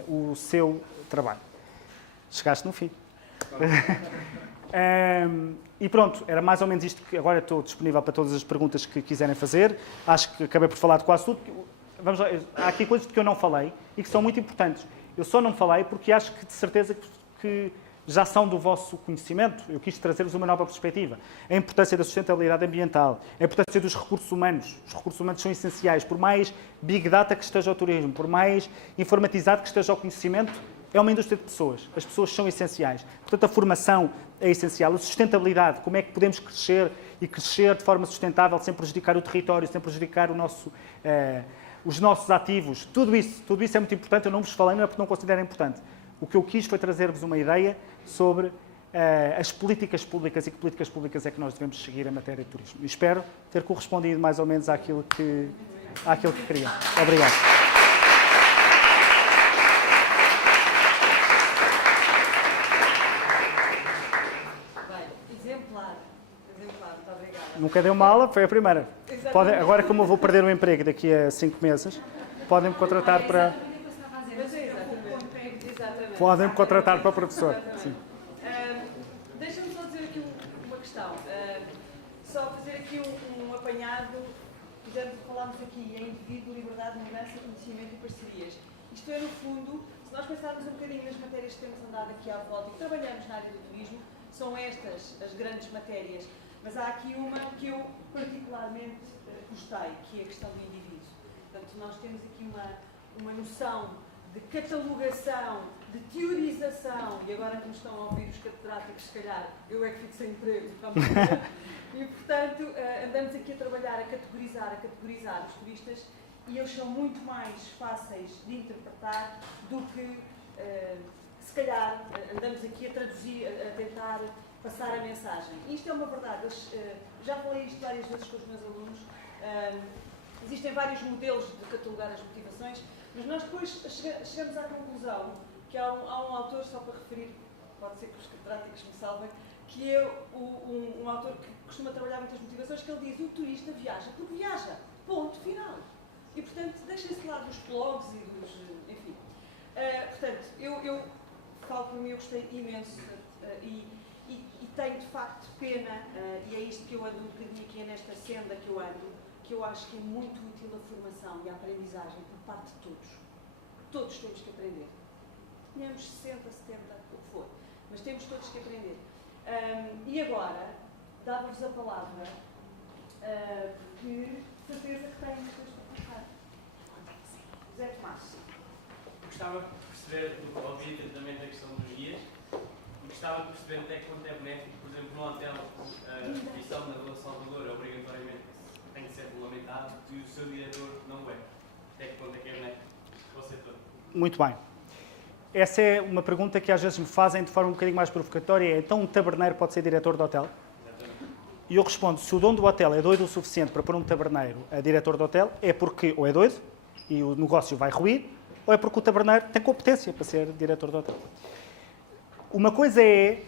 o seu trabalho. Chegaste no fim. E pronto, era mais ou menos isto que agora estou disponível para todas as perguntas que quiserem fazer. Acho que acabei por falar de quase tudo. Vamos lá, há aqui coisas de que eu não falei e que são muito importantes. Eu só não falei porque acho que de certeza que já são do vosso conhecimento. Eu quis trazer-vos uma nova perspectiva. A importância da sustentabilidade ambiental, a importância dos recursos humanos. Os recursos humanos são essenciais. Por mais big data que esteja o turismo, por mais informatizado que esteja o conhecimento, é uma indústria de pessoas. As pessoas são essenciais. Portanto, a formação é essencial. A sustentabilidade, como é que podemos crescer e crescer de forma sustentável sem prejudicar o território, sem prejudicar os nossos ativos. Tudo isso é muito importante. Eu não vos falei, não é porque não considero importante. O que eu quis foi trazer-vos uma ideia sobre as políticas públicas e que políticas públicas é que nós devemos seguir em matéria de turismo. E espero ter correspondido mais ou menos àquilo que queriam. Obrigado. Muito obrigada. Nunca deu uma aula, foi a primeira. Exatamente. Agora, como eu vou perder o emprego daqui a 5 meses, podem-me contratar para... Exatamente. Podem-me contratar para professor. Sim. Deixa-me só dizer aqui uma questão. Só fazer aqui um apanhado. Falámos aqui em indivíduo, liberdade, mudança, conhecimento e parcerias. Isto é, no fundo, se nós pensarmos um bocadinho nas matérias que temos andado aqui à volta e que trabalhamos na área do turismo, são estas as grandes matérias. Mas há aqui uma que eu particularmente gostei, que é a questão do indivíduo. Portanto, nós temos aqui uma noção de catalogação, de teorização, e agora que nos estão a ouvir os catedráticos, se calhar, eu é que fico sem emprego, vamos ver. E, portanto, andamos aqui a trabalhar, a categorizar os turistas, e eles são muito mais fáceis de interpretar do que, se calhar, andamos aqui a traduzir, a tentar passar a mensagem. E isto é uma verdade. Já falei isto várias vezes com os meus alunos. Existem vários modelos de catalogar as motivações, mas nós depois chegamos à conclusão que há um autor, só para referir, pode ser que os catedráticos me salvem, que é um autor que costuma trabalhar muitas motivações, que ele diz: o turista viaja porque viaja. Ponto final. E, portanto, deixem-se lá dos blogs e dos... enfim. Portanto, eu falo por mim, eu gostei imenso e tenho, de facto, pena, e é isto que eu ando um bocadinho aqui, é nesta senda que eu ando, que eu acho que é muito útil a formação e a aprendizagem por parte de todos. Todos temos que aprender. Tenhamos 60, 70, o que for, mas temos todos que aprender. E agora, dava-vos a palavra, que certeza que têm coisas para contar. José Tomás. Gostava de perceber, ouvi atentamente a questão dos guias, e gostava de perceber até quanto é benéfico, por exemplo, no hotel, a profissão na relação Salvador, obrigatoriamente tem que ser regulamentada, e o seu diretor não é. Até que ponto é que é benéfico para o setor? Muito bem. Essa é uma pergunta que às vezes me fazem de forma um bocadinho mais provocatória. Então, um taberneiro pode ser diretor de hotel? Exatamente. E eu respondo: se o dono do hotel é doido o suficiente para pôr um taberneiro a diretor de hotel, é porque ou é doido e o negócio vai ruir, ou é porque o taberneiro tem competência para ser diretor de hotel. Uma coisa é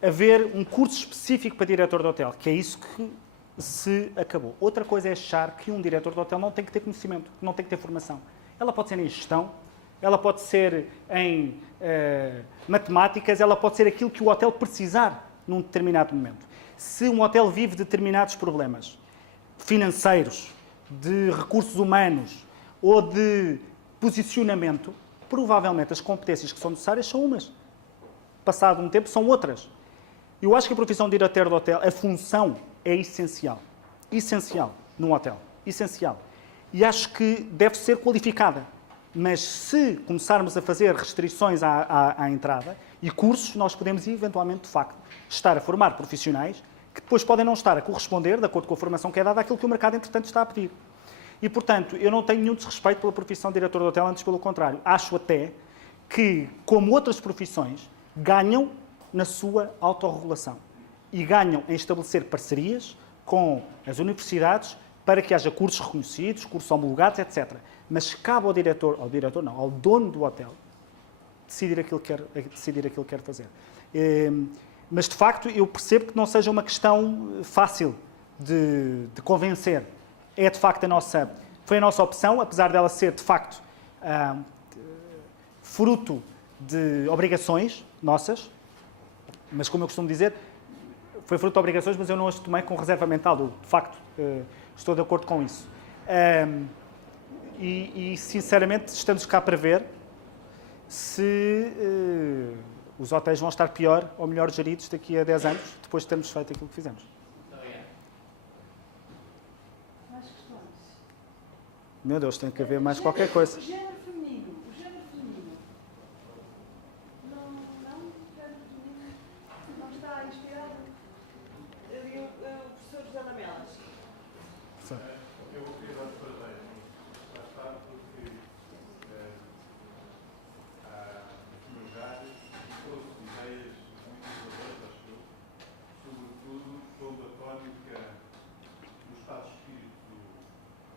haver um curso específico para diretor de hotel, que é isso que se acabou. Outra coisa é achar que um diretor de hotel não tem que ter conhecimento, não tem que ter formação. Ela pode ser em gestão, ela pode ser em matemáticas, ela pode ser aquilo que o hotel precisar num determinado momento. Se um hotel vive determinados problemas financeiros, de recursos humanos ou de posicionamento, provavelmente as competências que são necessárias são umas. Passado um tempo, são outras. Eu acho que a profissão de diretor de hotel, a função é essencial. Essencial num hotel. Essencial. E acho que deve ser qualificada. Mas se começarmos a fazer restrições à entrada e cursos, nós podemos eventualmente, de facto, estar a formar profissionais que depois podem não estar a corresponder, de acordo com a formação que é dada, àquilo que o mercado, entretanto, está a pedir. E, portanto, eu não tenho nenhum desrespeito pela profissão de diretor de hotel, antes pelo contrário. Acho até que, como outras profissões, ganham na sua autorregulação. E ganham em estabelecer parcerias com as universidades para que haja cursos reconhecidos, cursos homologados, etc. Mas cabe ao dono do hotel, decidir aquilo que quer fazer. Mas, de facto, eu percebo que não seja uma questão fácil de convencer. É, de facto, foi a nossa opção, apesar dela ser, de facto, fruto de obrigações nossas, mas, como eu costumo dizer, foi fruto de obrigações, mas eu não as tomei com reserva mental. De facto, estou de acordo com isso. E, sinceramente, estamos cá para ver se os hotéis vão estar pior ou melhor geridos daqui a 10 anos, depois de termos feito aquilo que fizemos. Mais questões? Meu Deus, tem que haver mais qualquer coisa. O género feminino. Não, o género feminino não está inspirado. O professor José Lamelas. Eu queria dar para já está, porque há lugares e todas ideias muito inovadoras, acho eu, sobretudo sob a tónica do estado de espírito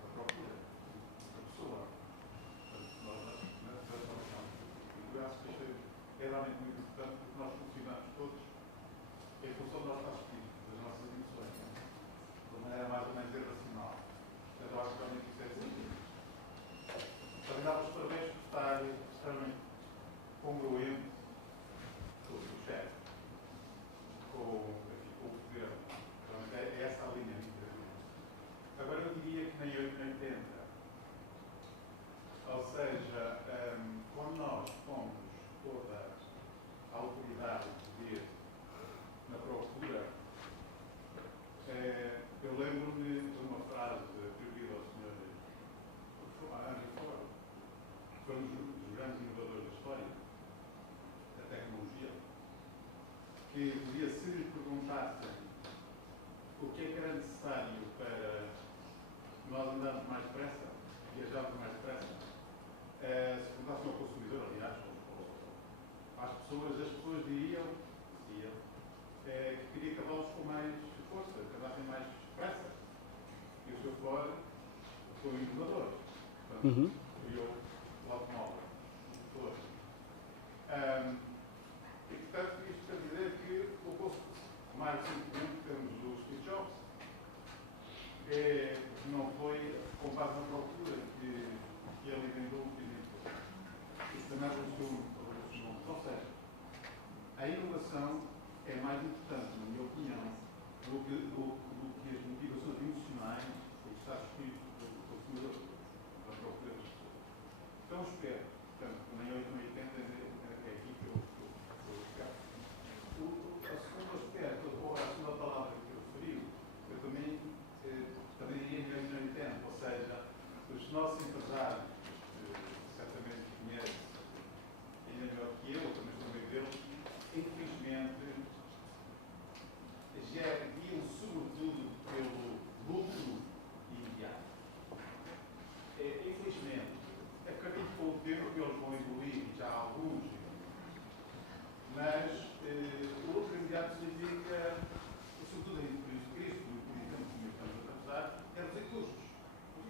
da procura da pessoa. Eu acho que isto é realmente muito importante porque nós funcionamos todos em função do nosso estado de espírito, das nossas emoções, de maneira mais ou menos irracional. Eu acho que realmente isso é assim. Também dá-vos parabéns por estar extremamente congruente com o seu chefe, com o governo. Realmente é essa a linha de interesse. Agora eu diria que nem 8 nem 80. Ou seja, quando nós pomos toda a autoridade de poder na procura, eu lembro-me de uma frase atribuída ao Sr. Henry Ford, que foi um dos grandes inovadores da história da tecnologia, que dizia: se lhe perguntassem o que é que era necessário para nós andarmos mais depressa, viajarmos mais depressa, se perguntassem ao consumidor, aliás, às pessoas, as pessoas diriam que queria cavalos com mais força, que andassem mais depressa. E o Sr. Ford foi um inovador. Portanto, criou o automóvel. E, portanto, isto quer dizer que mais recentemente temos o Steve Jobs, que não foi com base na procura que ele inventou o que inventou. Isso também revolucionou. Ou seja, a inovação é mais importante, na minha opinião, do que as motivações emocionais, o estado de espírito do consumidor, da procura das pessoas. Então, espero, portanto, nem 8 nem 80 é aqui que eu vou ficar. A segunda aspecto, ou a segunda palavra que eu referi, eu também diria nem 8 nem 80, ou seja, os nossos empresários, certamente conhecem ainda melhor que eu também estou no meio deles, infelizmente, guiam sobretudo pelo lucro imediato. Infelizmente, acredito com o tempo que eles vão evoluir, já há alguns, mas o lucro imediato significa, sobretudo em período de crise, por exemplo, como estamos a passar, é reduzir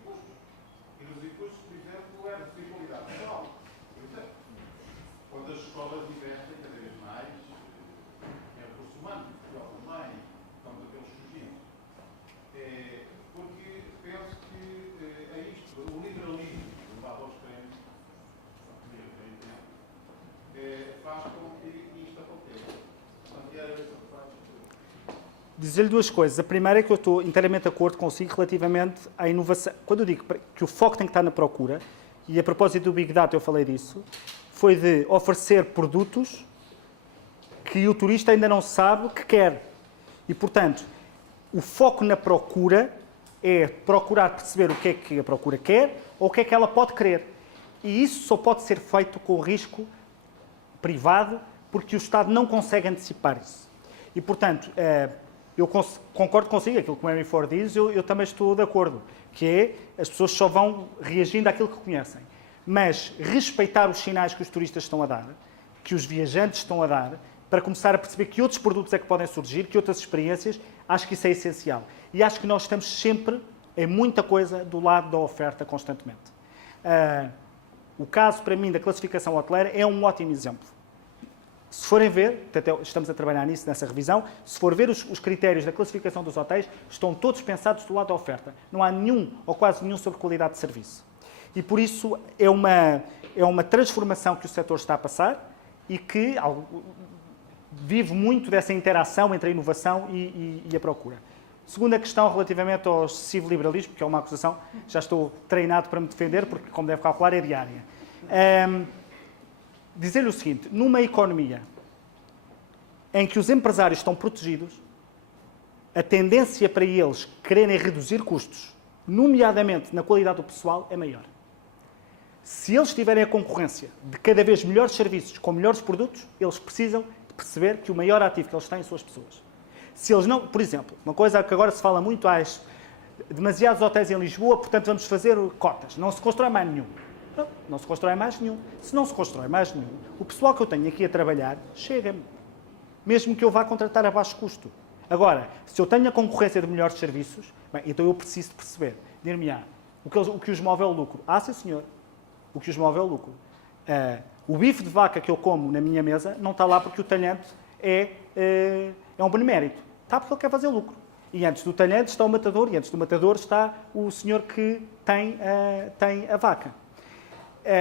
custos. E reduzir custos, por exemplo, é reduzir qualidade pessoal. Por exemplo, quando as escolas investem cada vez mais em recursos humanos, em Portugal também, estamos a tê-los fugindo. Porque penso que é isto, o liberalismo levado aos extremos, faz com que isto aconteça. Portanto, era essa parte. Dizer-lhe duas coisas. A primeira é que eu estou inteiramente de acordo consigo relativamente à inovação. Quando eu digo que o foco tem que estar na procura, e a propósito do Big Data eu falei disso, foi de oferecer produtos que o turista ainda não sabe que quer. E, portanto, o foco na procura é procurar perceber o que é que a procura quer ou o que é que ela pode querer. E isso só pode ser feito com risco privado, porque o Estado não consegue antecipar isso. E, portanto, eu concordo consigo, aquilo que o Henry Ford diz, eu também estou de acordo, que é as pessoas só vão reagindo àquilo que conhecem. Mas respeitar os sinais que os turistas estão a dar, que os viajantes estão a dar, para começar a perceber que outros produtos é que podem surgir, que outras experiências, acho que isso é essencial. E acho que nós estamos sempre, em muita coisa, do lado da oferta constantemente. O caso, para mim, da classificação hoteleira é um ótimo exemplo. Se forem ver, até estamos a trabalhar nisso, nessa revisão, se for ver os critérios da classificação dos hotéis, estão todos pensados do lado da oferta. Não há nenhum, ou quase nenhum, sobre qualidade de serviço. E por isso é uma transformação que o setor está a passar e que vive muito dessa interação entre a inovação e a procura. Segunda questão, relativamente ao excessivo liberalismo, que é uma acusação, já estou treinado para me defender, porque, como deve calcular, é diária. Dizer-lhe o seguinte, numa economia em que os empresários estão protegidos, a tendência para eles quererem reduzir custos, nomeadamente na qualidade do pessoal, é maior. Se eles tiverem a concorrência de cada vez melhores serviços com melhores produtos, eles precisam de perceber que o maior ativo que eles têm são as pessoas. Se eles não, por exemplo, uma coisa que agora se fala muito, há demasiados hotéis em Lisboa, portanto vamos fazer cotas, não se constrói mais nenhum. Não se constrói mais nenhum. Se não se constrói mais nenhum, o pessoal que eu tenho aqui a trabalhar chega-me. Mesmo que eu vá contratar a baixo custo. Agora, se eu tenho a concorrência de melhores serviços, bem, então eu preciso de perceber. Dir-me-á, o que os move é o lucro. Ah, sim senhor. O que os move é o lucro. O bife de vaca que eu como na minha mesa não está lá porque o talhante é um benemérito. Está porque ele quer fazer lucro. E antes do talhante está o matador, e antes do matador está o senhor que tem a vaca.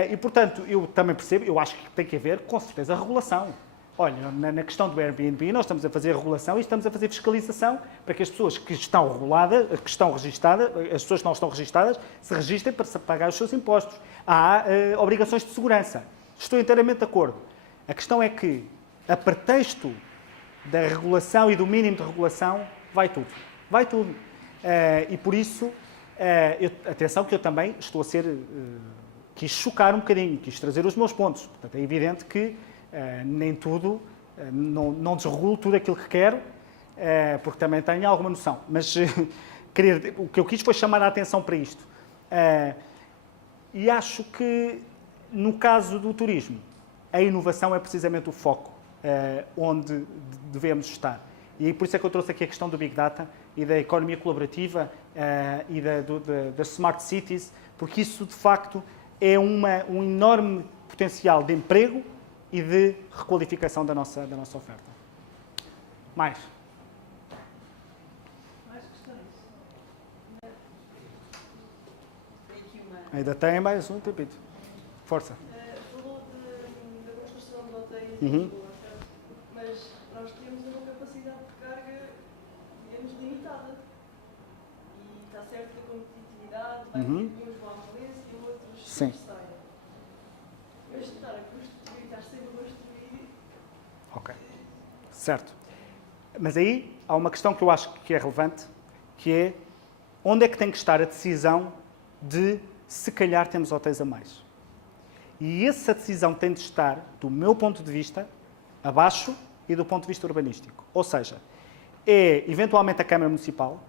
E, portanto, eu também percebo, eu acho que tem que haver, com certeza, regulação. Olha, na questão do Airbnb, nós estamos a fazer regulação e estamos a fazer fiscalização para que as pessoas que estão reguladas, que estão registadas, as pessoas que não estão registadas, se registrem para pagar os seus impostos. Há obrigações de segurança. Estou inteiramente de acordo. A questão é que, a pretexto da regulação e do mínimo de regulação, vai tudo. Vai tudo. E, por isso, atenção que eu também estou a ser... quis chocar um bocadinho, quis trazer os meus pontos. Portanto, é evidente que nem tudo, não desregulo tudo aquilo que quero, porque também tenho alguma noção. Mas o que eu quis foi chamar a atenção para isto. E acho que, no caso do turismo, a inovação é precisamente o foco onde devemos estar. E por isso é que eu trouxe aqui a questão do Big Data e da economia colaborativa e das Smart Cities, porque isso, de facto, é um enorme potencial de emprego e de requalificação da nossa oferta. Mais questões? Tem aqui uma... Ainda tem mais um tempito. Força. Falou da construção de hotéis Uhum. em Lisboa, certo? Mas nós temos uma capacidade de carga, digamos, limitada. E está certo que a competitividade vai Uhum. ter uns vão à falência e outros Sim. saem. Mas estar a construir, estar sempre a construir... Ok. Certo. Mas aí há uma questão que eu acho que é relevante, que é onde é que tem que estar a decisão de se calhar temos hotéis a mais. E essa decisão tem de estar, do meu ponto de vista, abaixo e do ponto de vista urbanístico. Ou seja, é eventualmente a Câmara Municipal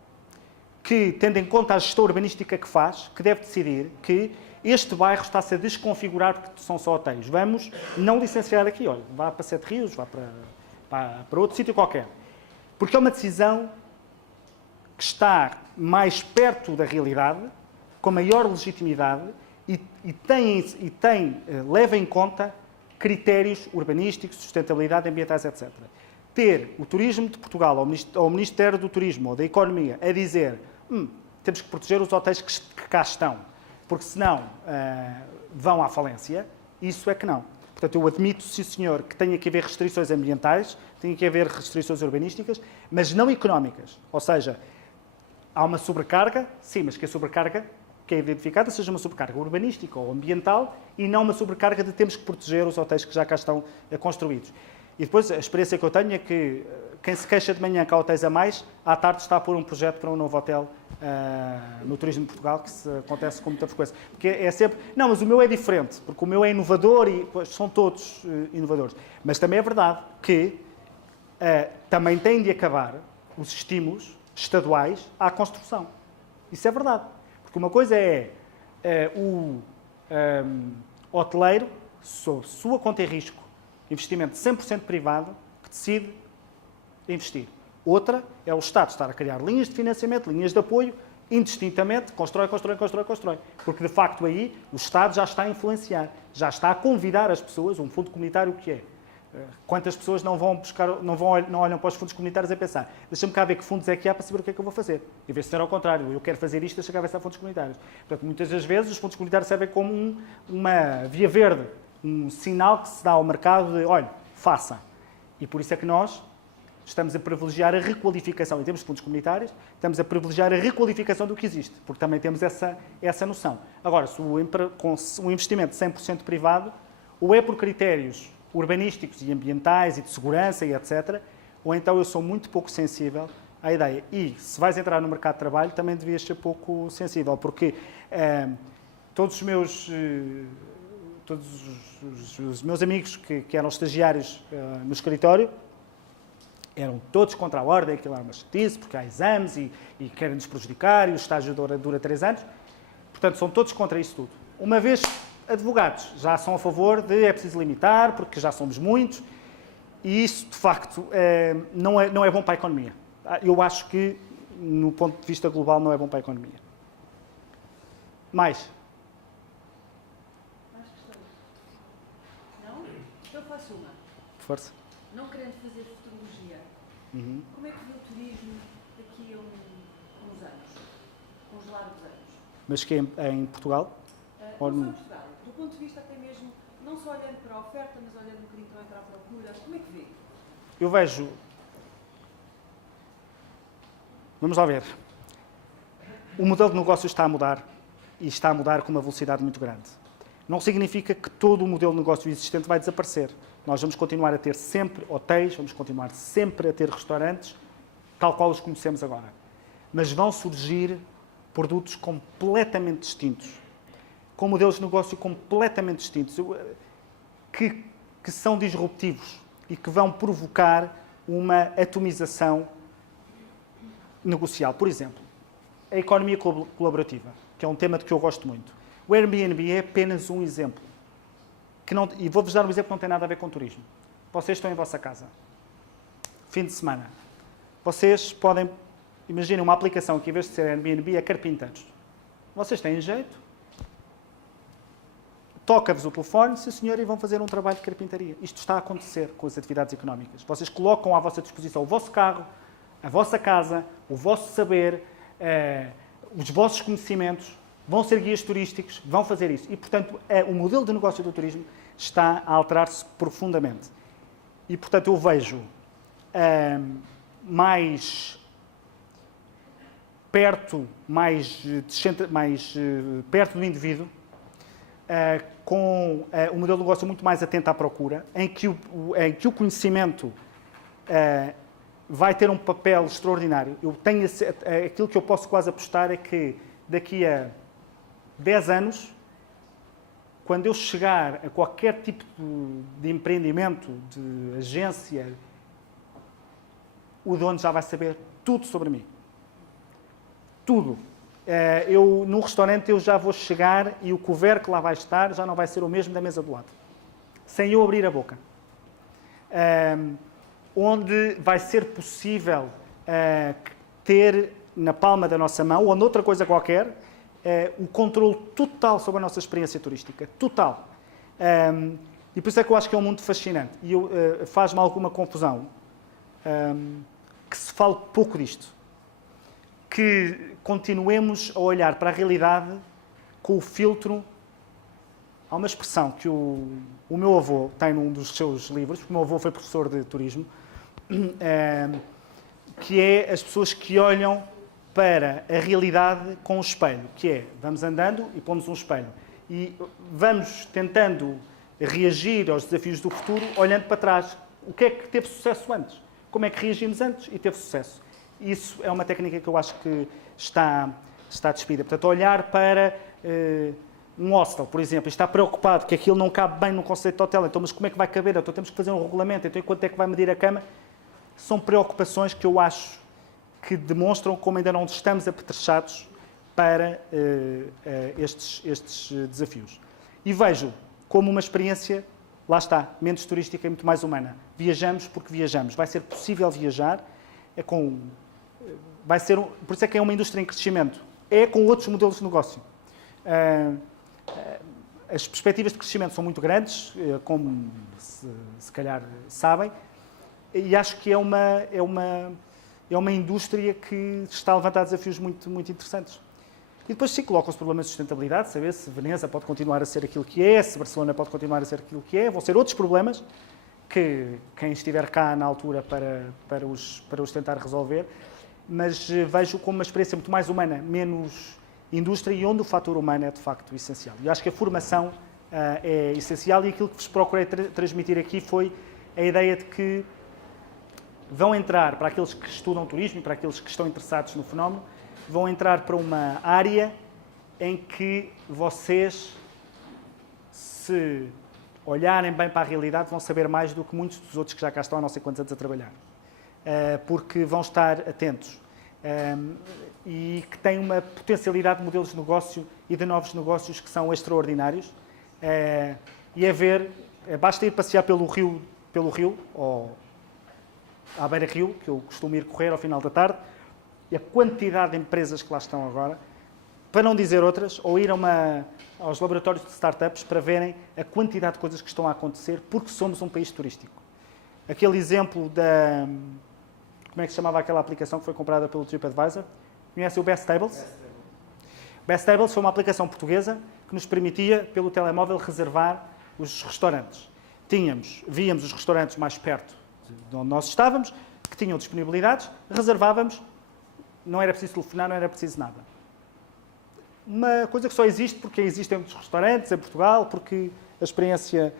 que, tendo em conta a gestão urbanística que faz, que deve decidir que este bairro está-se a desconfigurar porque são só hotéis. Vamos não licenciar aqui, olha, vá para Sete Rios, vá para outro sítio qualquer. Porque é uma decisão que está mais perto da realidade, com maior legitimidade e leva em conta critérios urbanísticos, sustentabilidade, ambientais, etc. Ter o turismo de Portugal, ou o Ministério do Turismo ou da Economia, a dizer temos que proteger os hotéis que cá estão, porque senão vão à falência, isso é que não. Portanto, eu admito, sim senhor, que tenha que haver restrições ambientais, tenha que haver restrições urbanísticas, mas não económicas. Ou seja, há uma sobrecarga, sim, mas que a sobrecarga que é identificada seja uma sobrecarga urbanística ou ambiental e não uma sobrecarga de temos que proteger os hotéis que já cá estão construídos. E depois, a experiência que eu tenho é que quem se queixa de manhã que há hotéis a mais, à tarde está a pôr um projeto para um novo hotel no Turismo de Portugal, que acontece com muita frequência. Porque é sempre... Não, mas o meu é diferente, porque o meu é inovador e pois, são todos inovadores. Mas também é verdade que também têm de acabar os estímulos estaduais à construção. Isso é verdade. Porque uma coisa é o hoteleiro, sob sua conta e risco, investimento 100% privado, que decide investir. Outra é o Estado estar a criar linhas de financiamento, linhas de apoio, indistintamente, constrói. Porque, de facto, aí o Estado já está a influenciar, já está a convidar as pessoas, um fundo comunitário o que é? Quantas pessoas não olham para os fundos comunitários a pensar, deixa-me cá ver que fundos é que há para saber o que é que eu vou fazer. E ver se era ao contrário, eu quero fazer isto, deixa cá ver se há fundos comunitários. Portanto, muitas das vezes os fundos comunitários servem como uma via verde, um sinal que se dá ao mercado de, olha, faça. E por isso é que nós estamos a privilegiar a requalificação, em termos de fundos comunitários, estamos a privilegiar a requalificação do que existe, porque também temos essa noção. Agora, se com um investimento 100% privado, ou é por critérios urbanísticos e ambientais e de segurança e etc., ou então eu sou muito pouco sensível à ideia. E se vais entrar no mercado de trabalho, também devias ser pouco sensível, porque todos os meus amigos que eram estagiários no escritório eram todos contra a ordem, aquilo era uma chatice, porque há exames e querem nos prejudicar, e o estágio dura 3 anos. Portanto, são todos contra isso tudo. Uma vez advogados já são a favor de é preciso limitar, porque já somos muitos, e isso, de facto, não é bom para a economia. Eu acho que, no ponto de vista global, não é bom para a economia. Mais questões? Não? Eu faço uma. força. Não querendo fazer futurologia, como é que vê o turismo daqui a uns anos? Uns largos anos? Mas que em Portugal? Não só em Portugal, do ponto de vista até mesmo, não só olhando para a oferta, mas olhando um bocadinho também para a procura, como é que vê? Eu vejo... Vamos lá ver. O modelo de negócio está a mudar, e está a mudar com uma velocidade muito grande. Não significa que todo o modelo de negócio existente vai desaparecer. Nós vamos continuar a ter sempre hotéis, vamos continuar sempre a ter restaurantes, tal qual os conhecemos agora. Mas vão surgir produtos completamente distintos, com modelos de negócio completamente distintos, que são disruptivos e que vão provocar uma atomização negocial. Por exemplo, a economia colaborativa, que é um tema de que eu gosto muito. O Airbnb é apenas um exemplo. E vou-vos dar um exemplo que não tem nada a ver com turismo. Vocês estão em vossa casa, fim de semana. Vocês podem, imaginem uma aplicação que, em vez de ser Airbnb, é carpinteiros. Vocês têm jeito, toca-vos o telefone, sim senhor, e vão fazer um trabalho de carpintaria. Isto está a acontecer com as atividades económicas. Vocês colocam à vossa disposição o vosso carro, a vossa casa, o vosso saber, os vossos conhecimentos, vão ser guias turísticos, vão fazer isso. E, portanto, o modelo de negócio do turismo está a alterar-se profundamente. E, portanto, eu vejo mais perto do indivíduo, com um modelo de negócio muito mais atento à procura, em que o conhecimento vai ter um papel extraordinário. Aquilo que eu posso quase apostar é que daqui a 10 anos, quando eu chegar a qualquer tipo de empreendimento, de agência, o dono já vai saber tudo sobre mim. Tudo. No restaurante eu já vou chegar e o couvert que lá vai estar já não vai ser o mesmo da mesa do lado. Sem eu abrir a boca. Onde vai ser possível ter na palma da nossa mão, ou noutra coisa qualquer, o controle total sobre a nossa experiência turística. Total. E por isso é que eu acho que é um mundo fascinante. E faz-me alguma confusão que se fale pouco disto. Que continuemos a olhar para a realidade com o filtro. Há uma expressão que o meu avô tem num dos seus livros, porque o meu avô foi professor de turismo, que é as pessoas que olham para a realidade com o espelho, que é, vamos andando e pomos um espelho. E vamos tentando reagir aos desafios do futuro olhando para trás. O que é que teve sucesso antes? Como é que reagimos antes e teve sucesso? Isso é uma técnica que eu acho que está despida. Portanto, olhar para um hostel, por exemplo, e estar preocupado que aquilo não cabe bem no conceito de hotel, então, mas como é que vai caber? Então temos que fazer um regulamento, então quanto é que vai medir a cama? São preocupações que eu acho que demonstram como ainda não estamos apetrechados para estes desafios. E vejo como uma experiência, lá está, menos turística e muito mais humana. Viajamos porque viajamos. Vai ser possível viajar vai ser, por isso é que é uma indústria em crescimento, é com outros modelos de negócio. As perspectivas de crescimento são muito grandes, como se calhar sabem, e acho que é uma indústria que está a levantar desafios muito, muito interessantes. E depois sim colocam-se problemas de sustentabilidade, saber se Veneza pode continuar a ser aquilo que é, se Barcelona pode continuar a ser aquilo que é, vão ser outros problemas que quem estiver cá na altura para os tentar resolver, mas vejo como uma experiência muito mais humana, menos indústria e onde o fator humano é de facto essencial. E acho que a formação é essencial e aquilo que vos procurei transmitir aqui foi a ideia de que vão entrar, para aqueles que estudam turismo e para aqueles que estão interessados no fenómeno, vão entrar para uma área em que vocês, se olharem bem para a realidade, vão saber mais do que muitos dos outros que já cá estão há não sei quantos anos a trabalhar. Porque vão estar atentos. E que têm uma potencialidade de modelos de negócio e de novos negócios que são extraordinários. E basta ir passear pelo rio, ou à beira-rio, que eu costumo ir correr ao final da tarde, e a quantidade de empresas que lá estão agora, para não dizer outras, ou ir aos laboratórios de startups para verem a quantidade de coisas que estão a acontecer, porque somos um país turístico. Aquele exemplo da... Como é que se chamava aquela aplicação que foi comprada pelo TripAdvisor? Conhece o Best Tables? Best Tables foi uma aplicação portuguesa que nos permitia, pelo telemóvel, reservar os restaurantes. Víamos os restaurantes mais perto de onde nós estávamos, que tinham disponibilidades, reservávamos, não era preciso telefonar, não era preciso nada. Uma coisa que só existe porque existem muitos restaurantes em Portugal, porque a experiência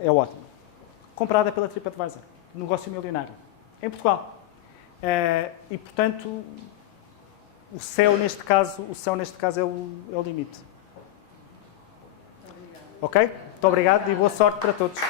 é ótima. Comprada pela TripAdvisor. Negócio milionário. Em Portugal. E, portanto, o céu neste caso é o limite. Ok? Muito obrigado e boa sorte para todos.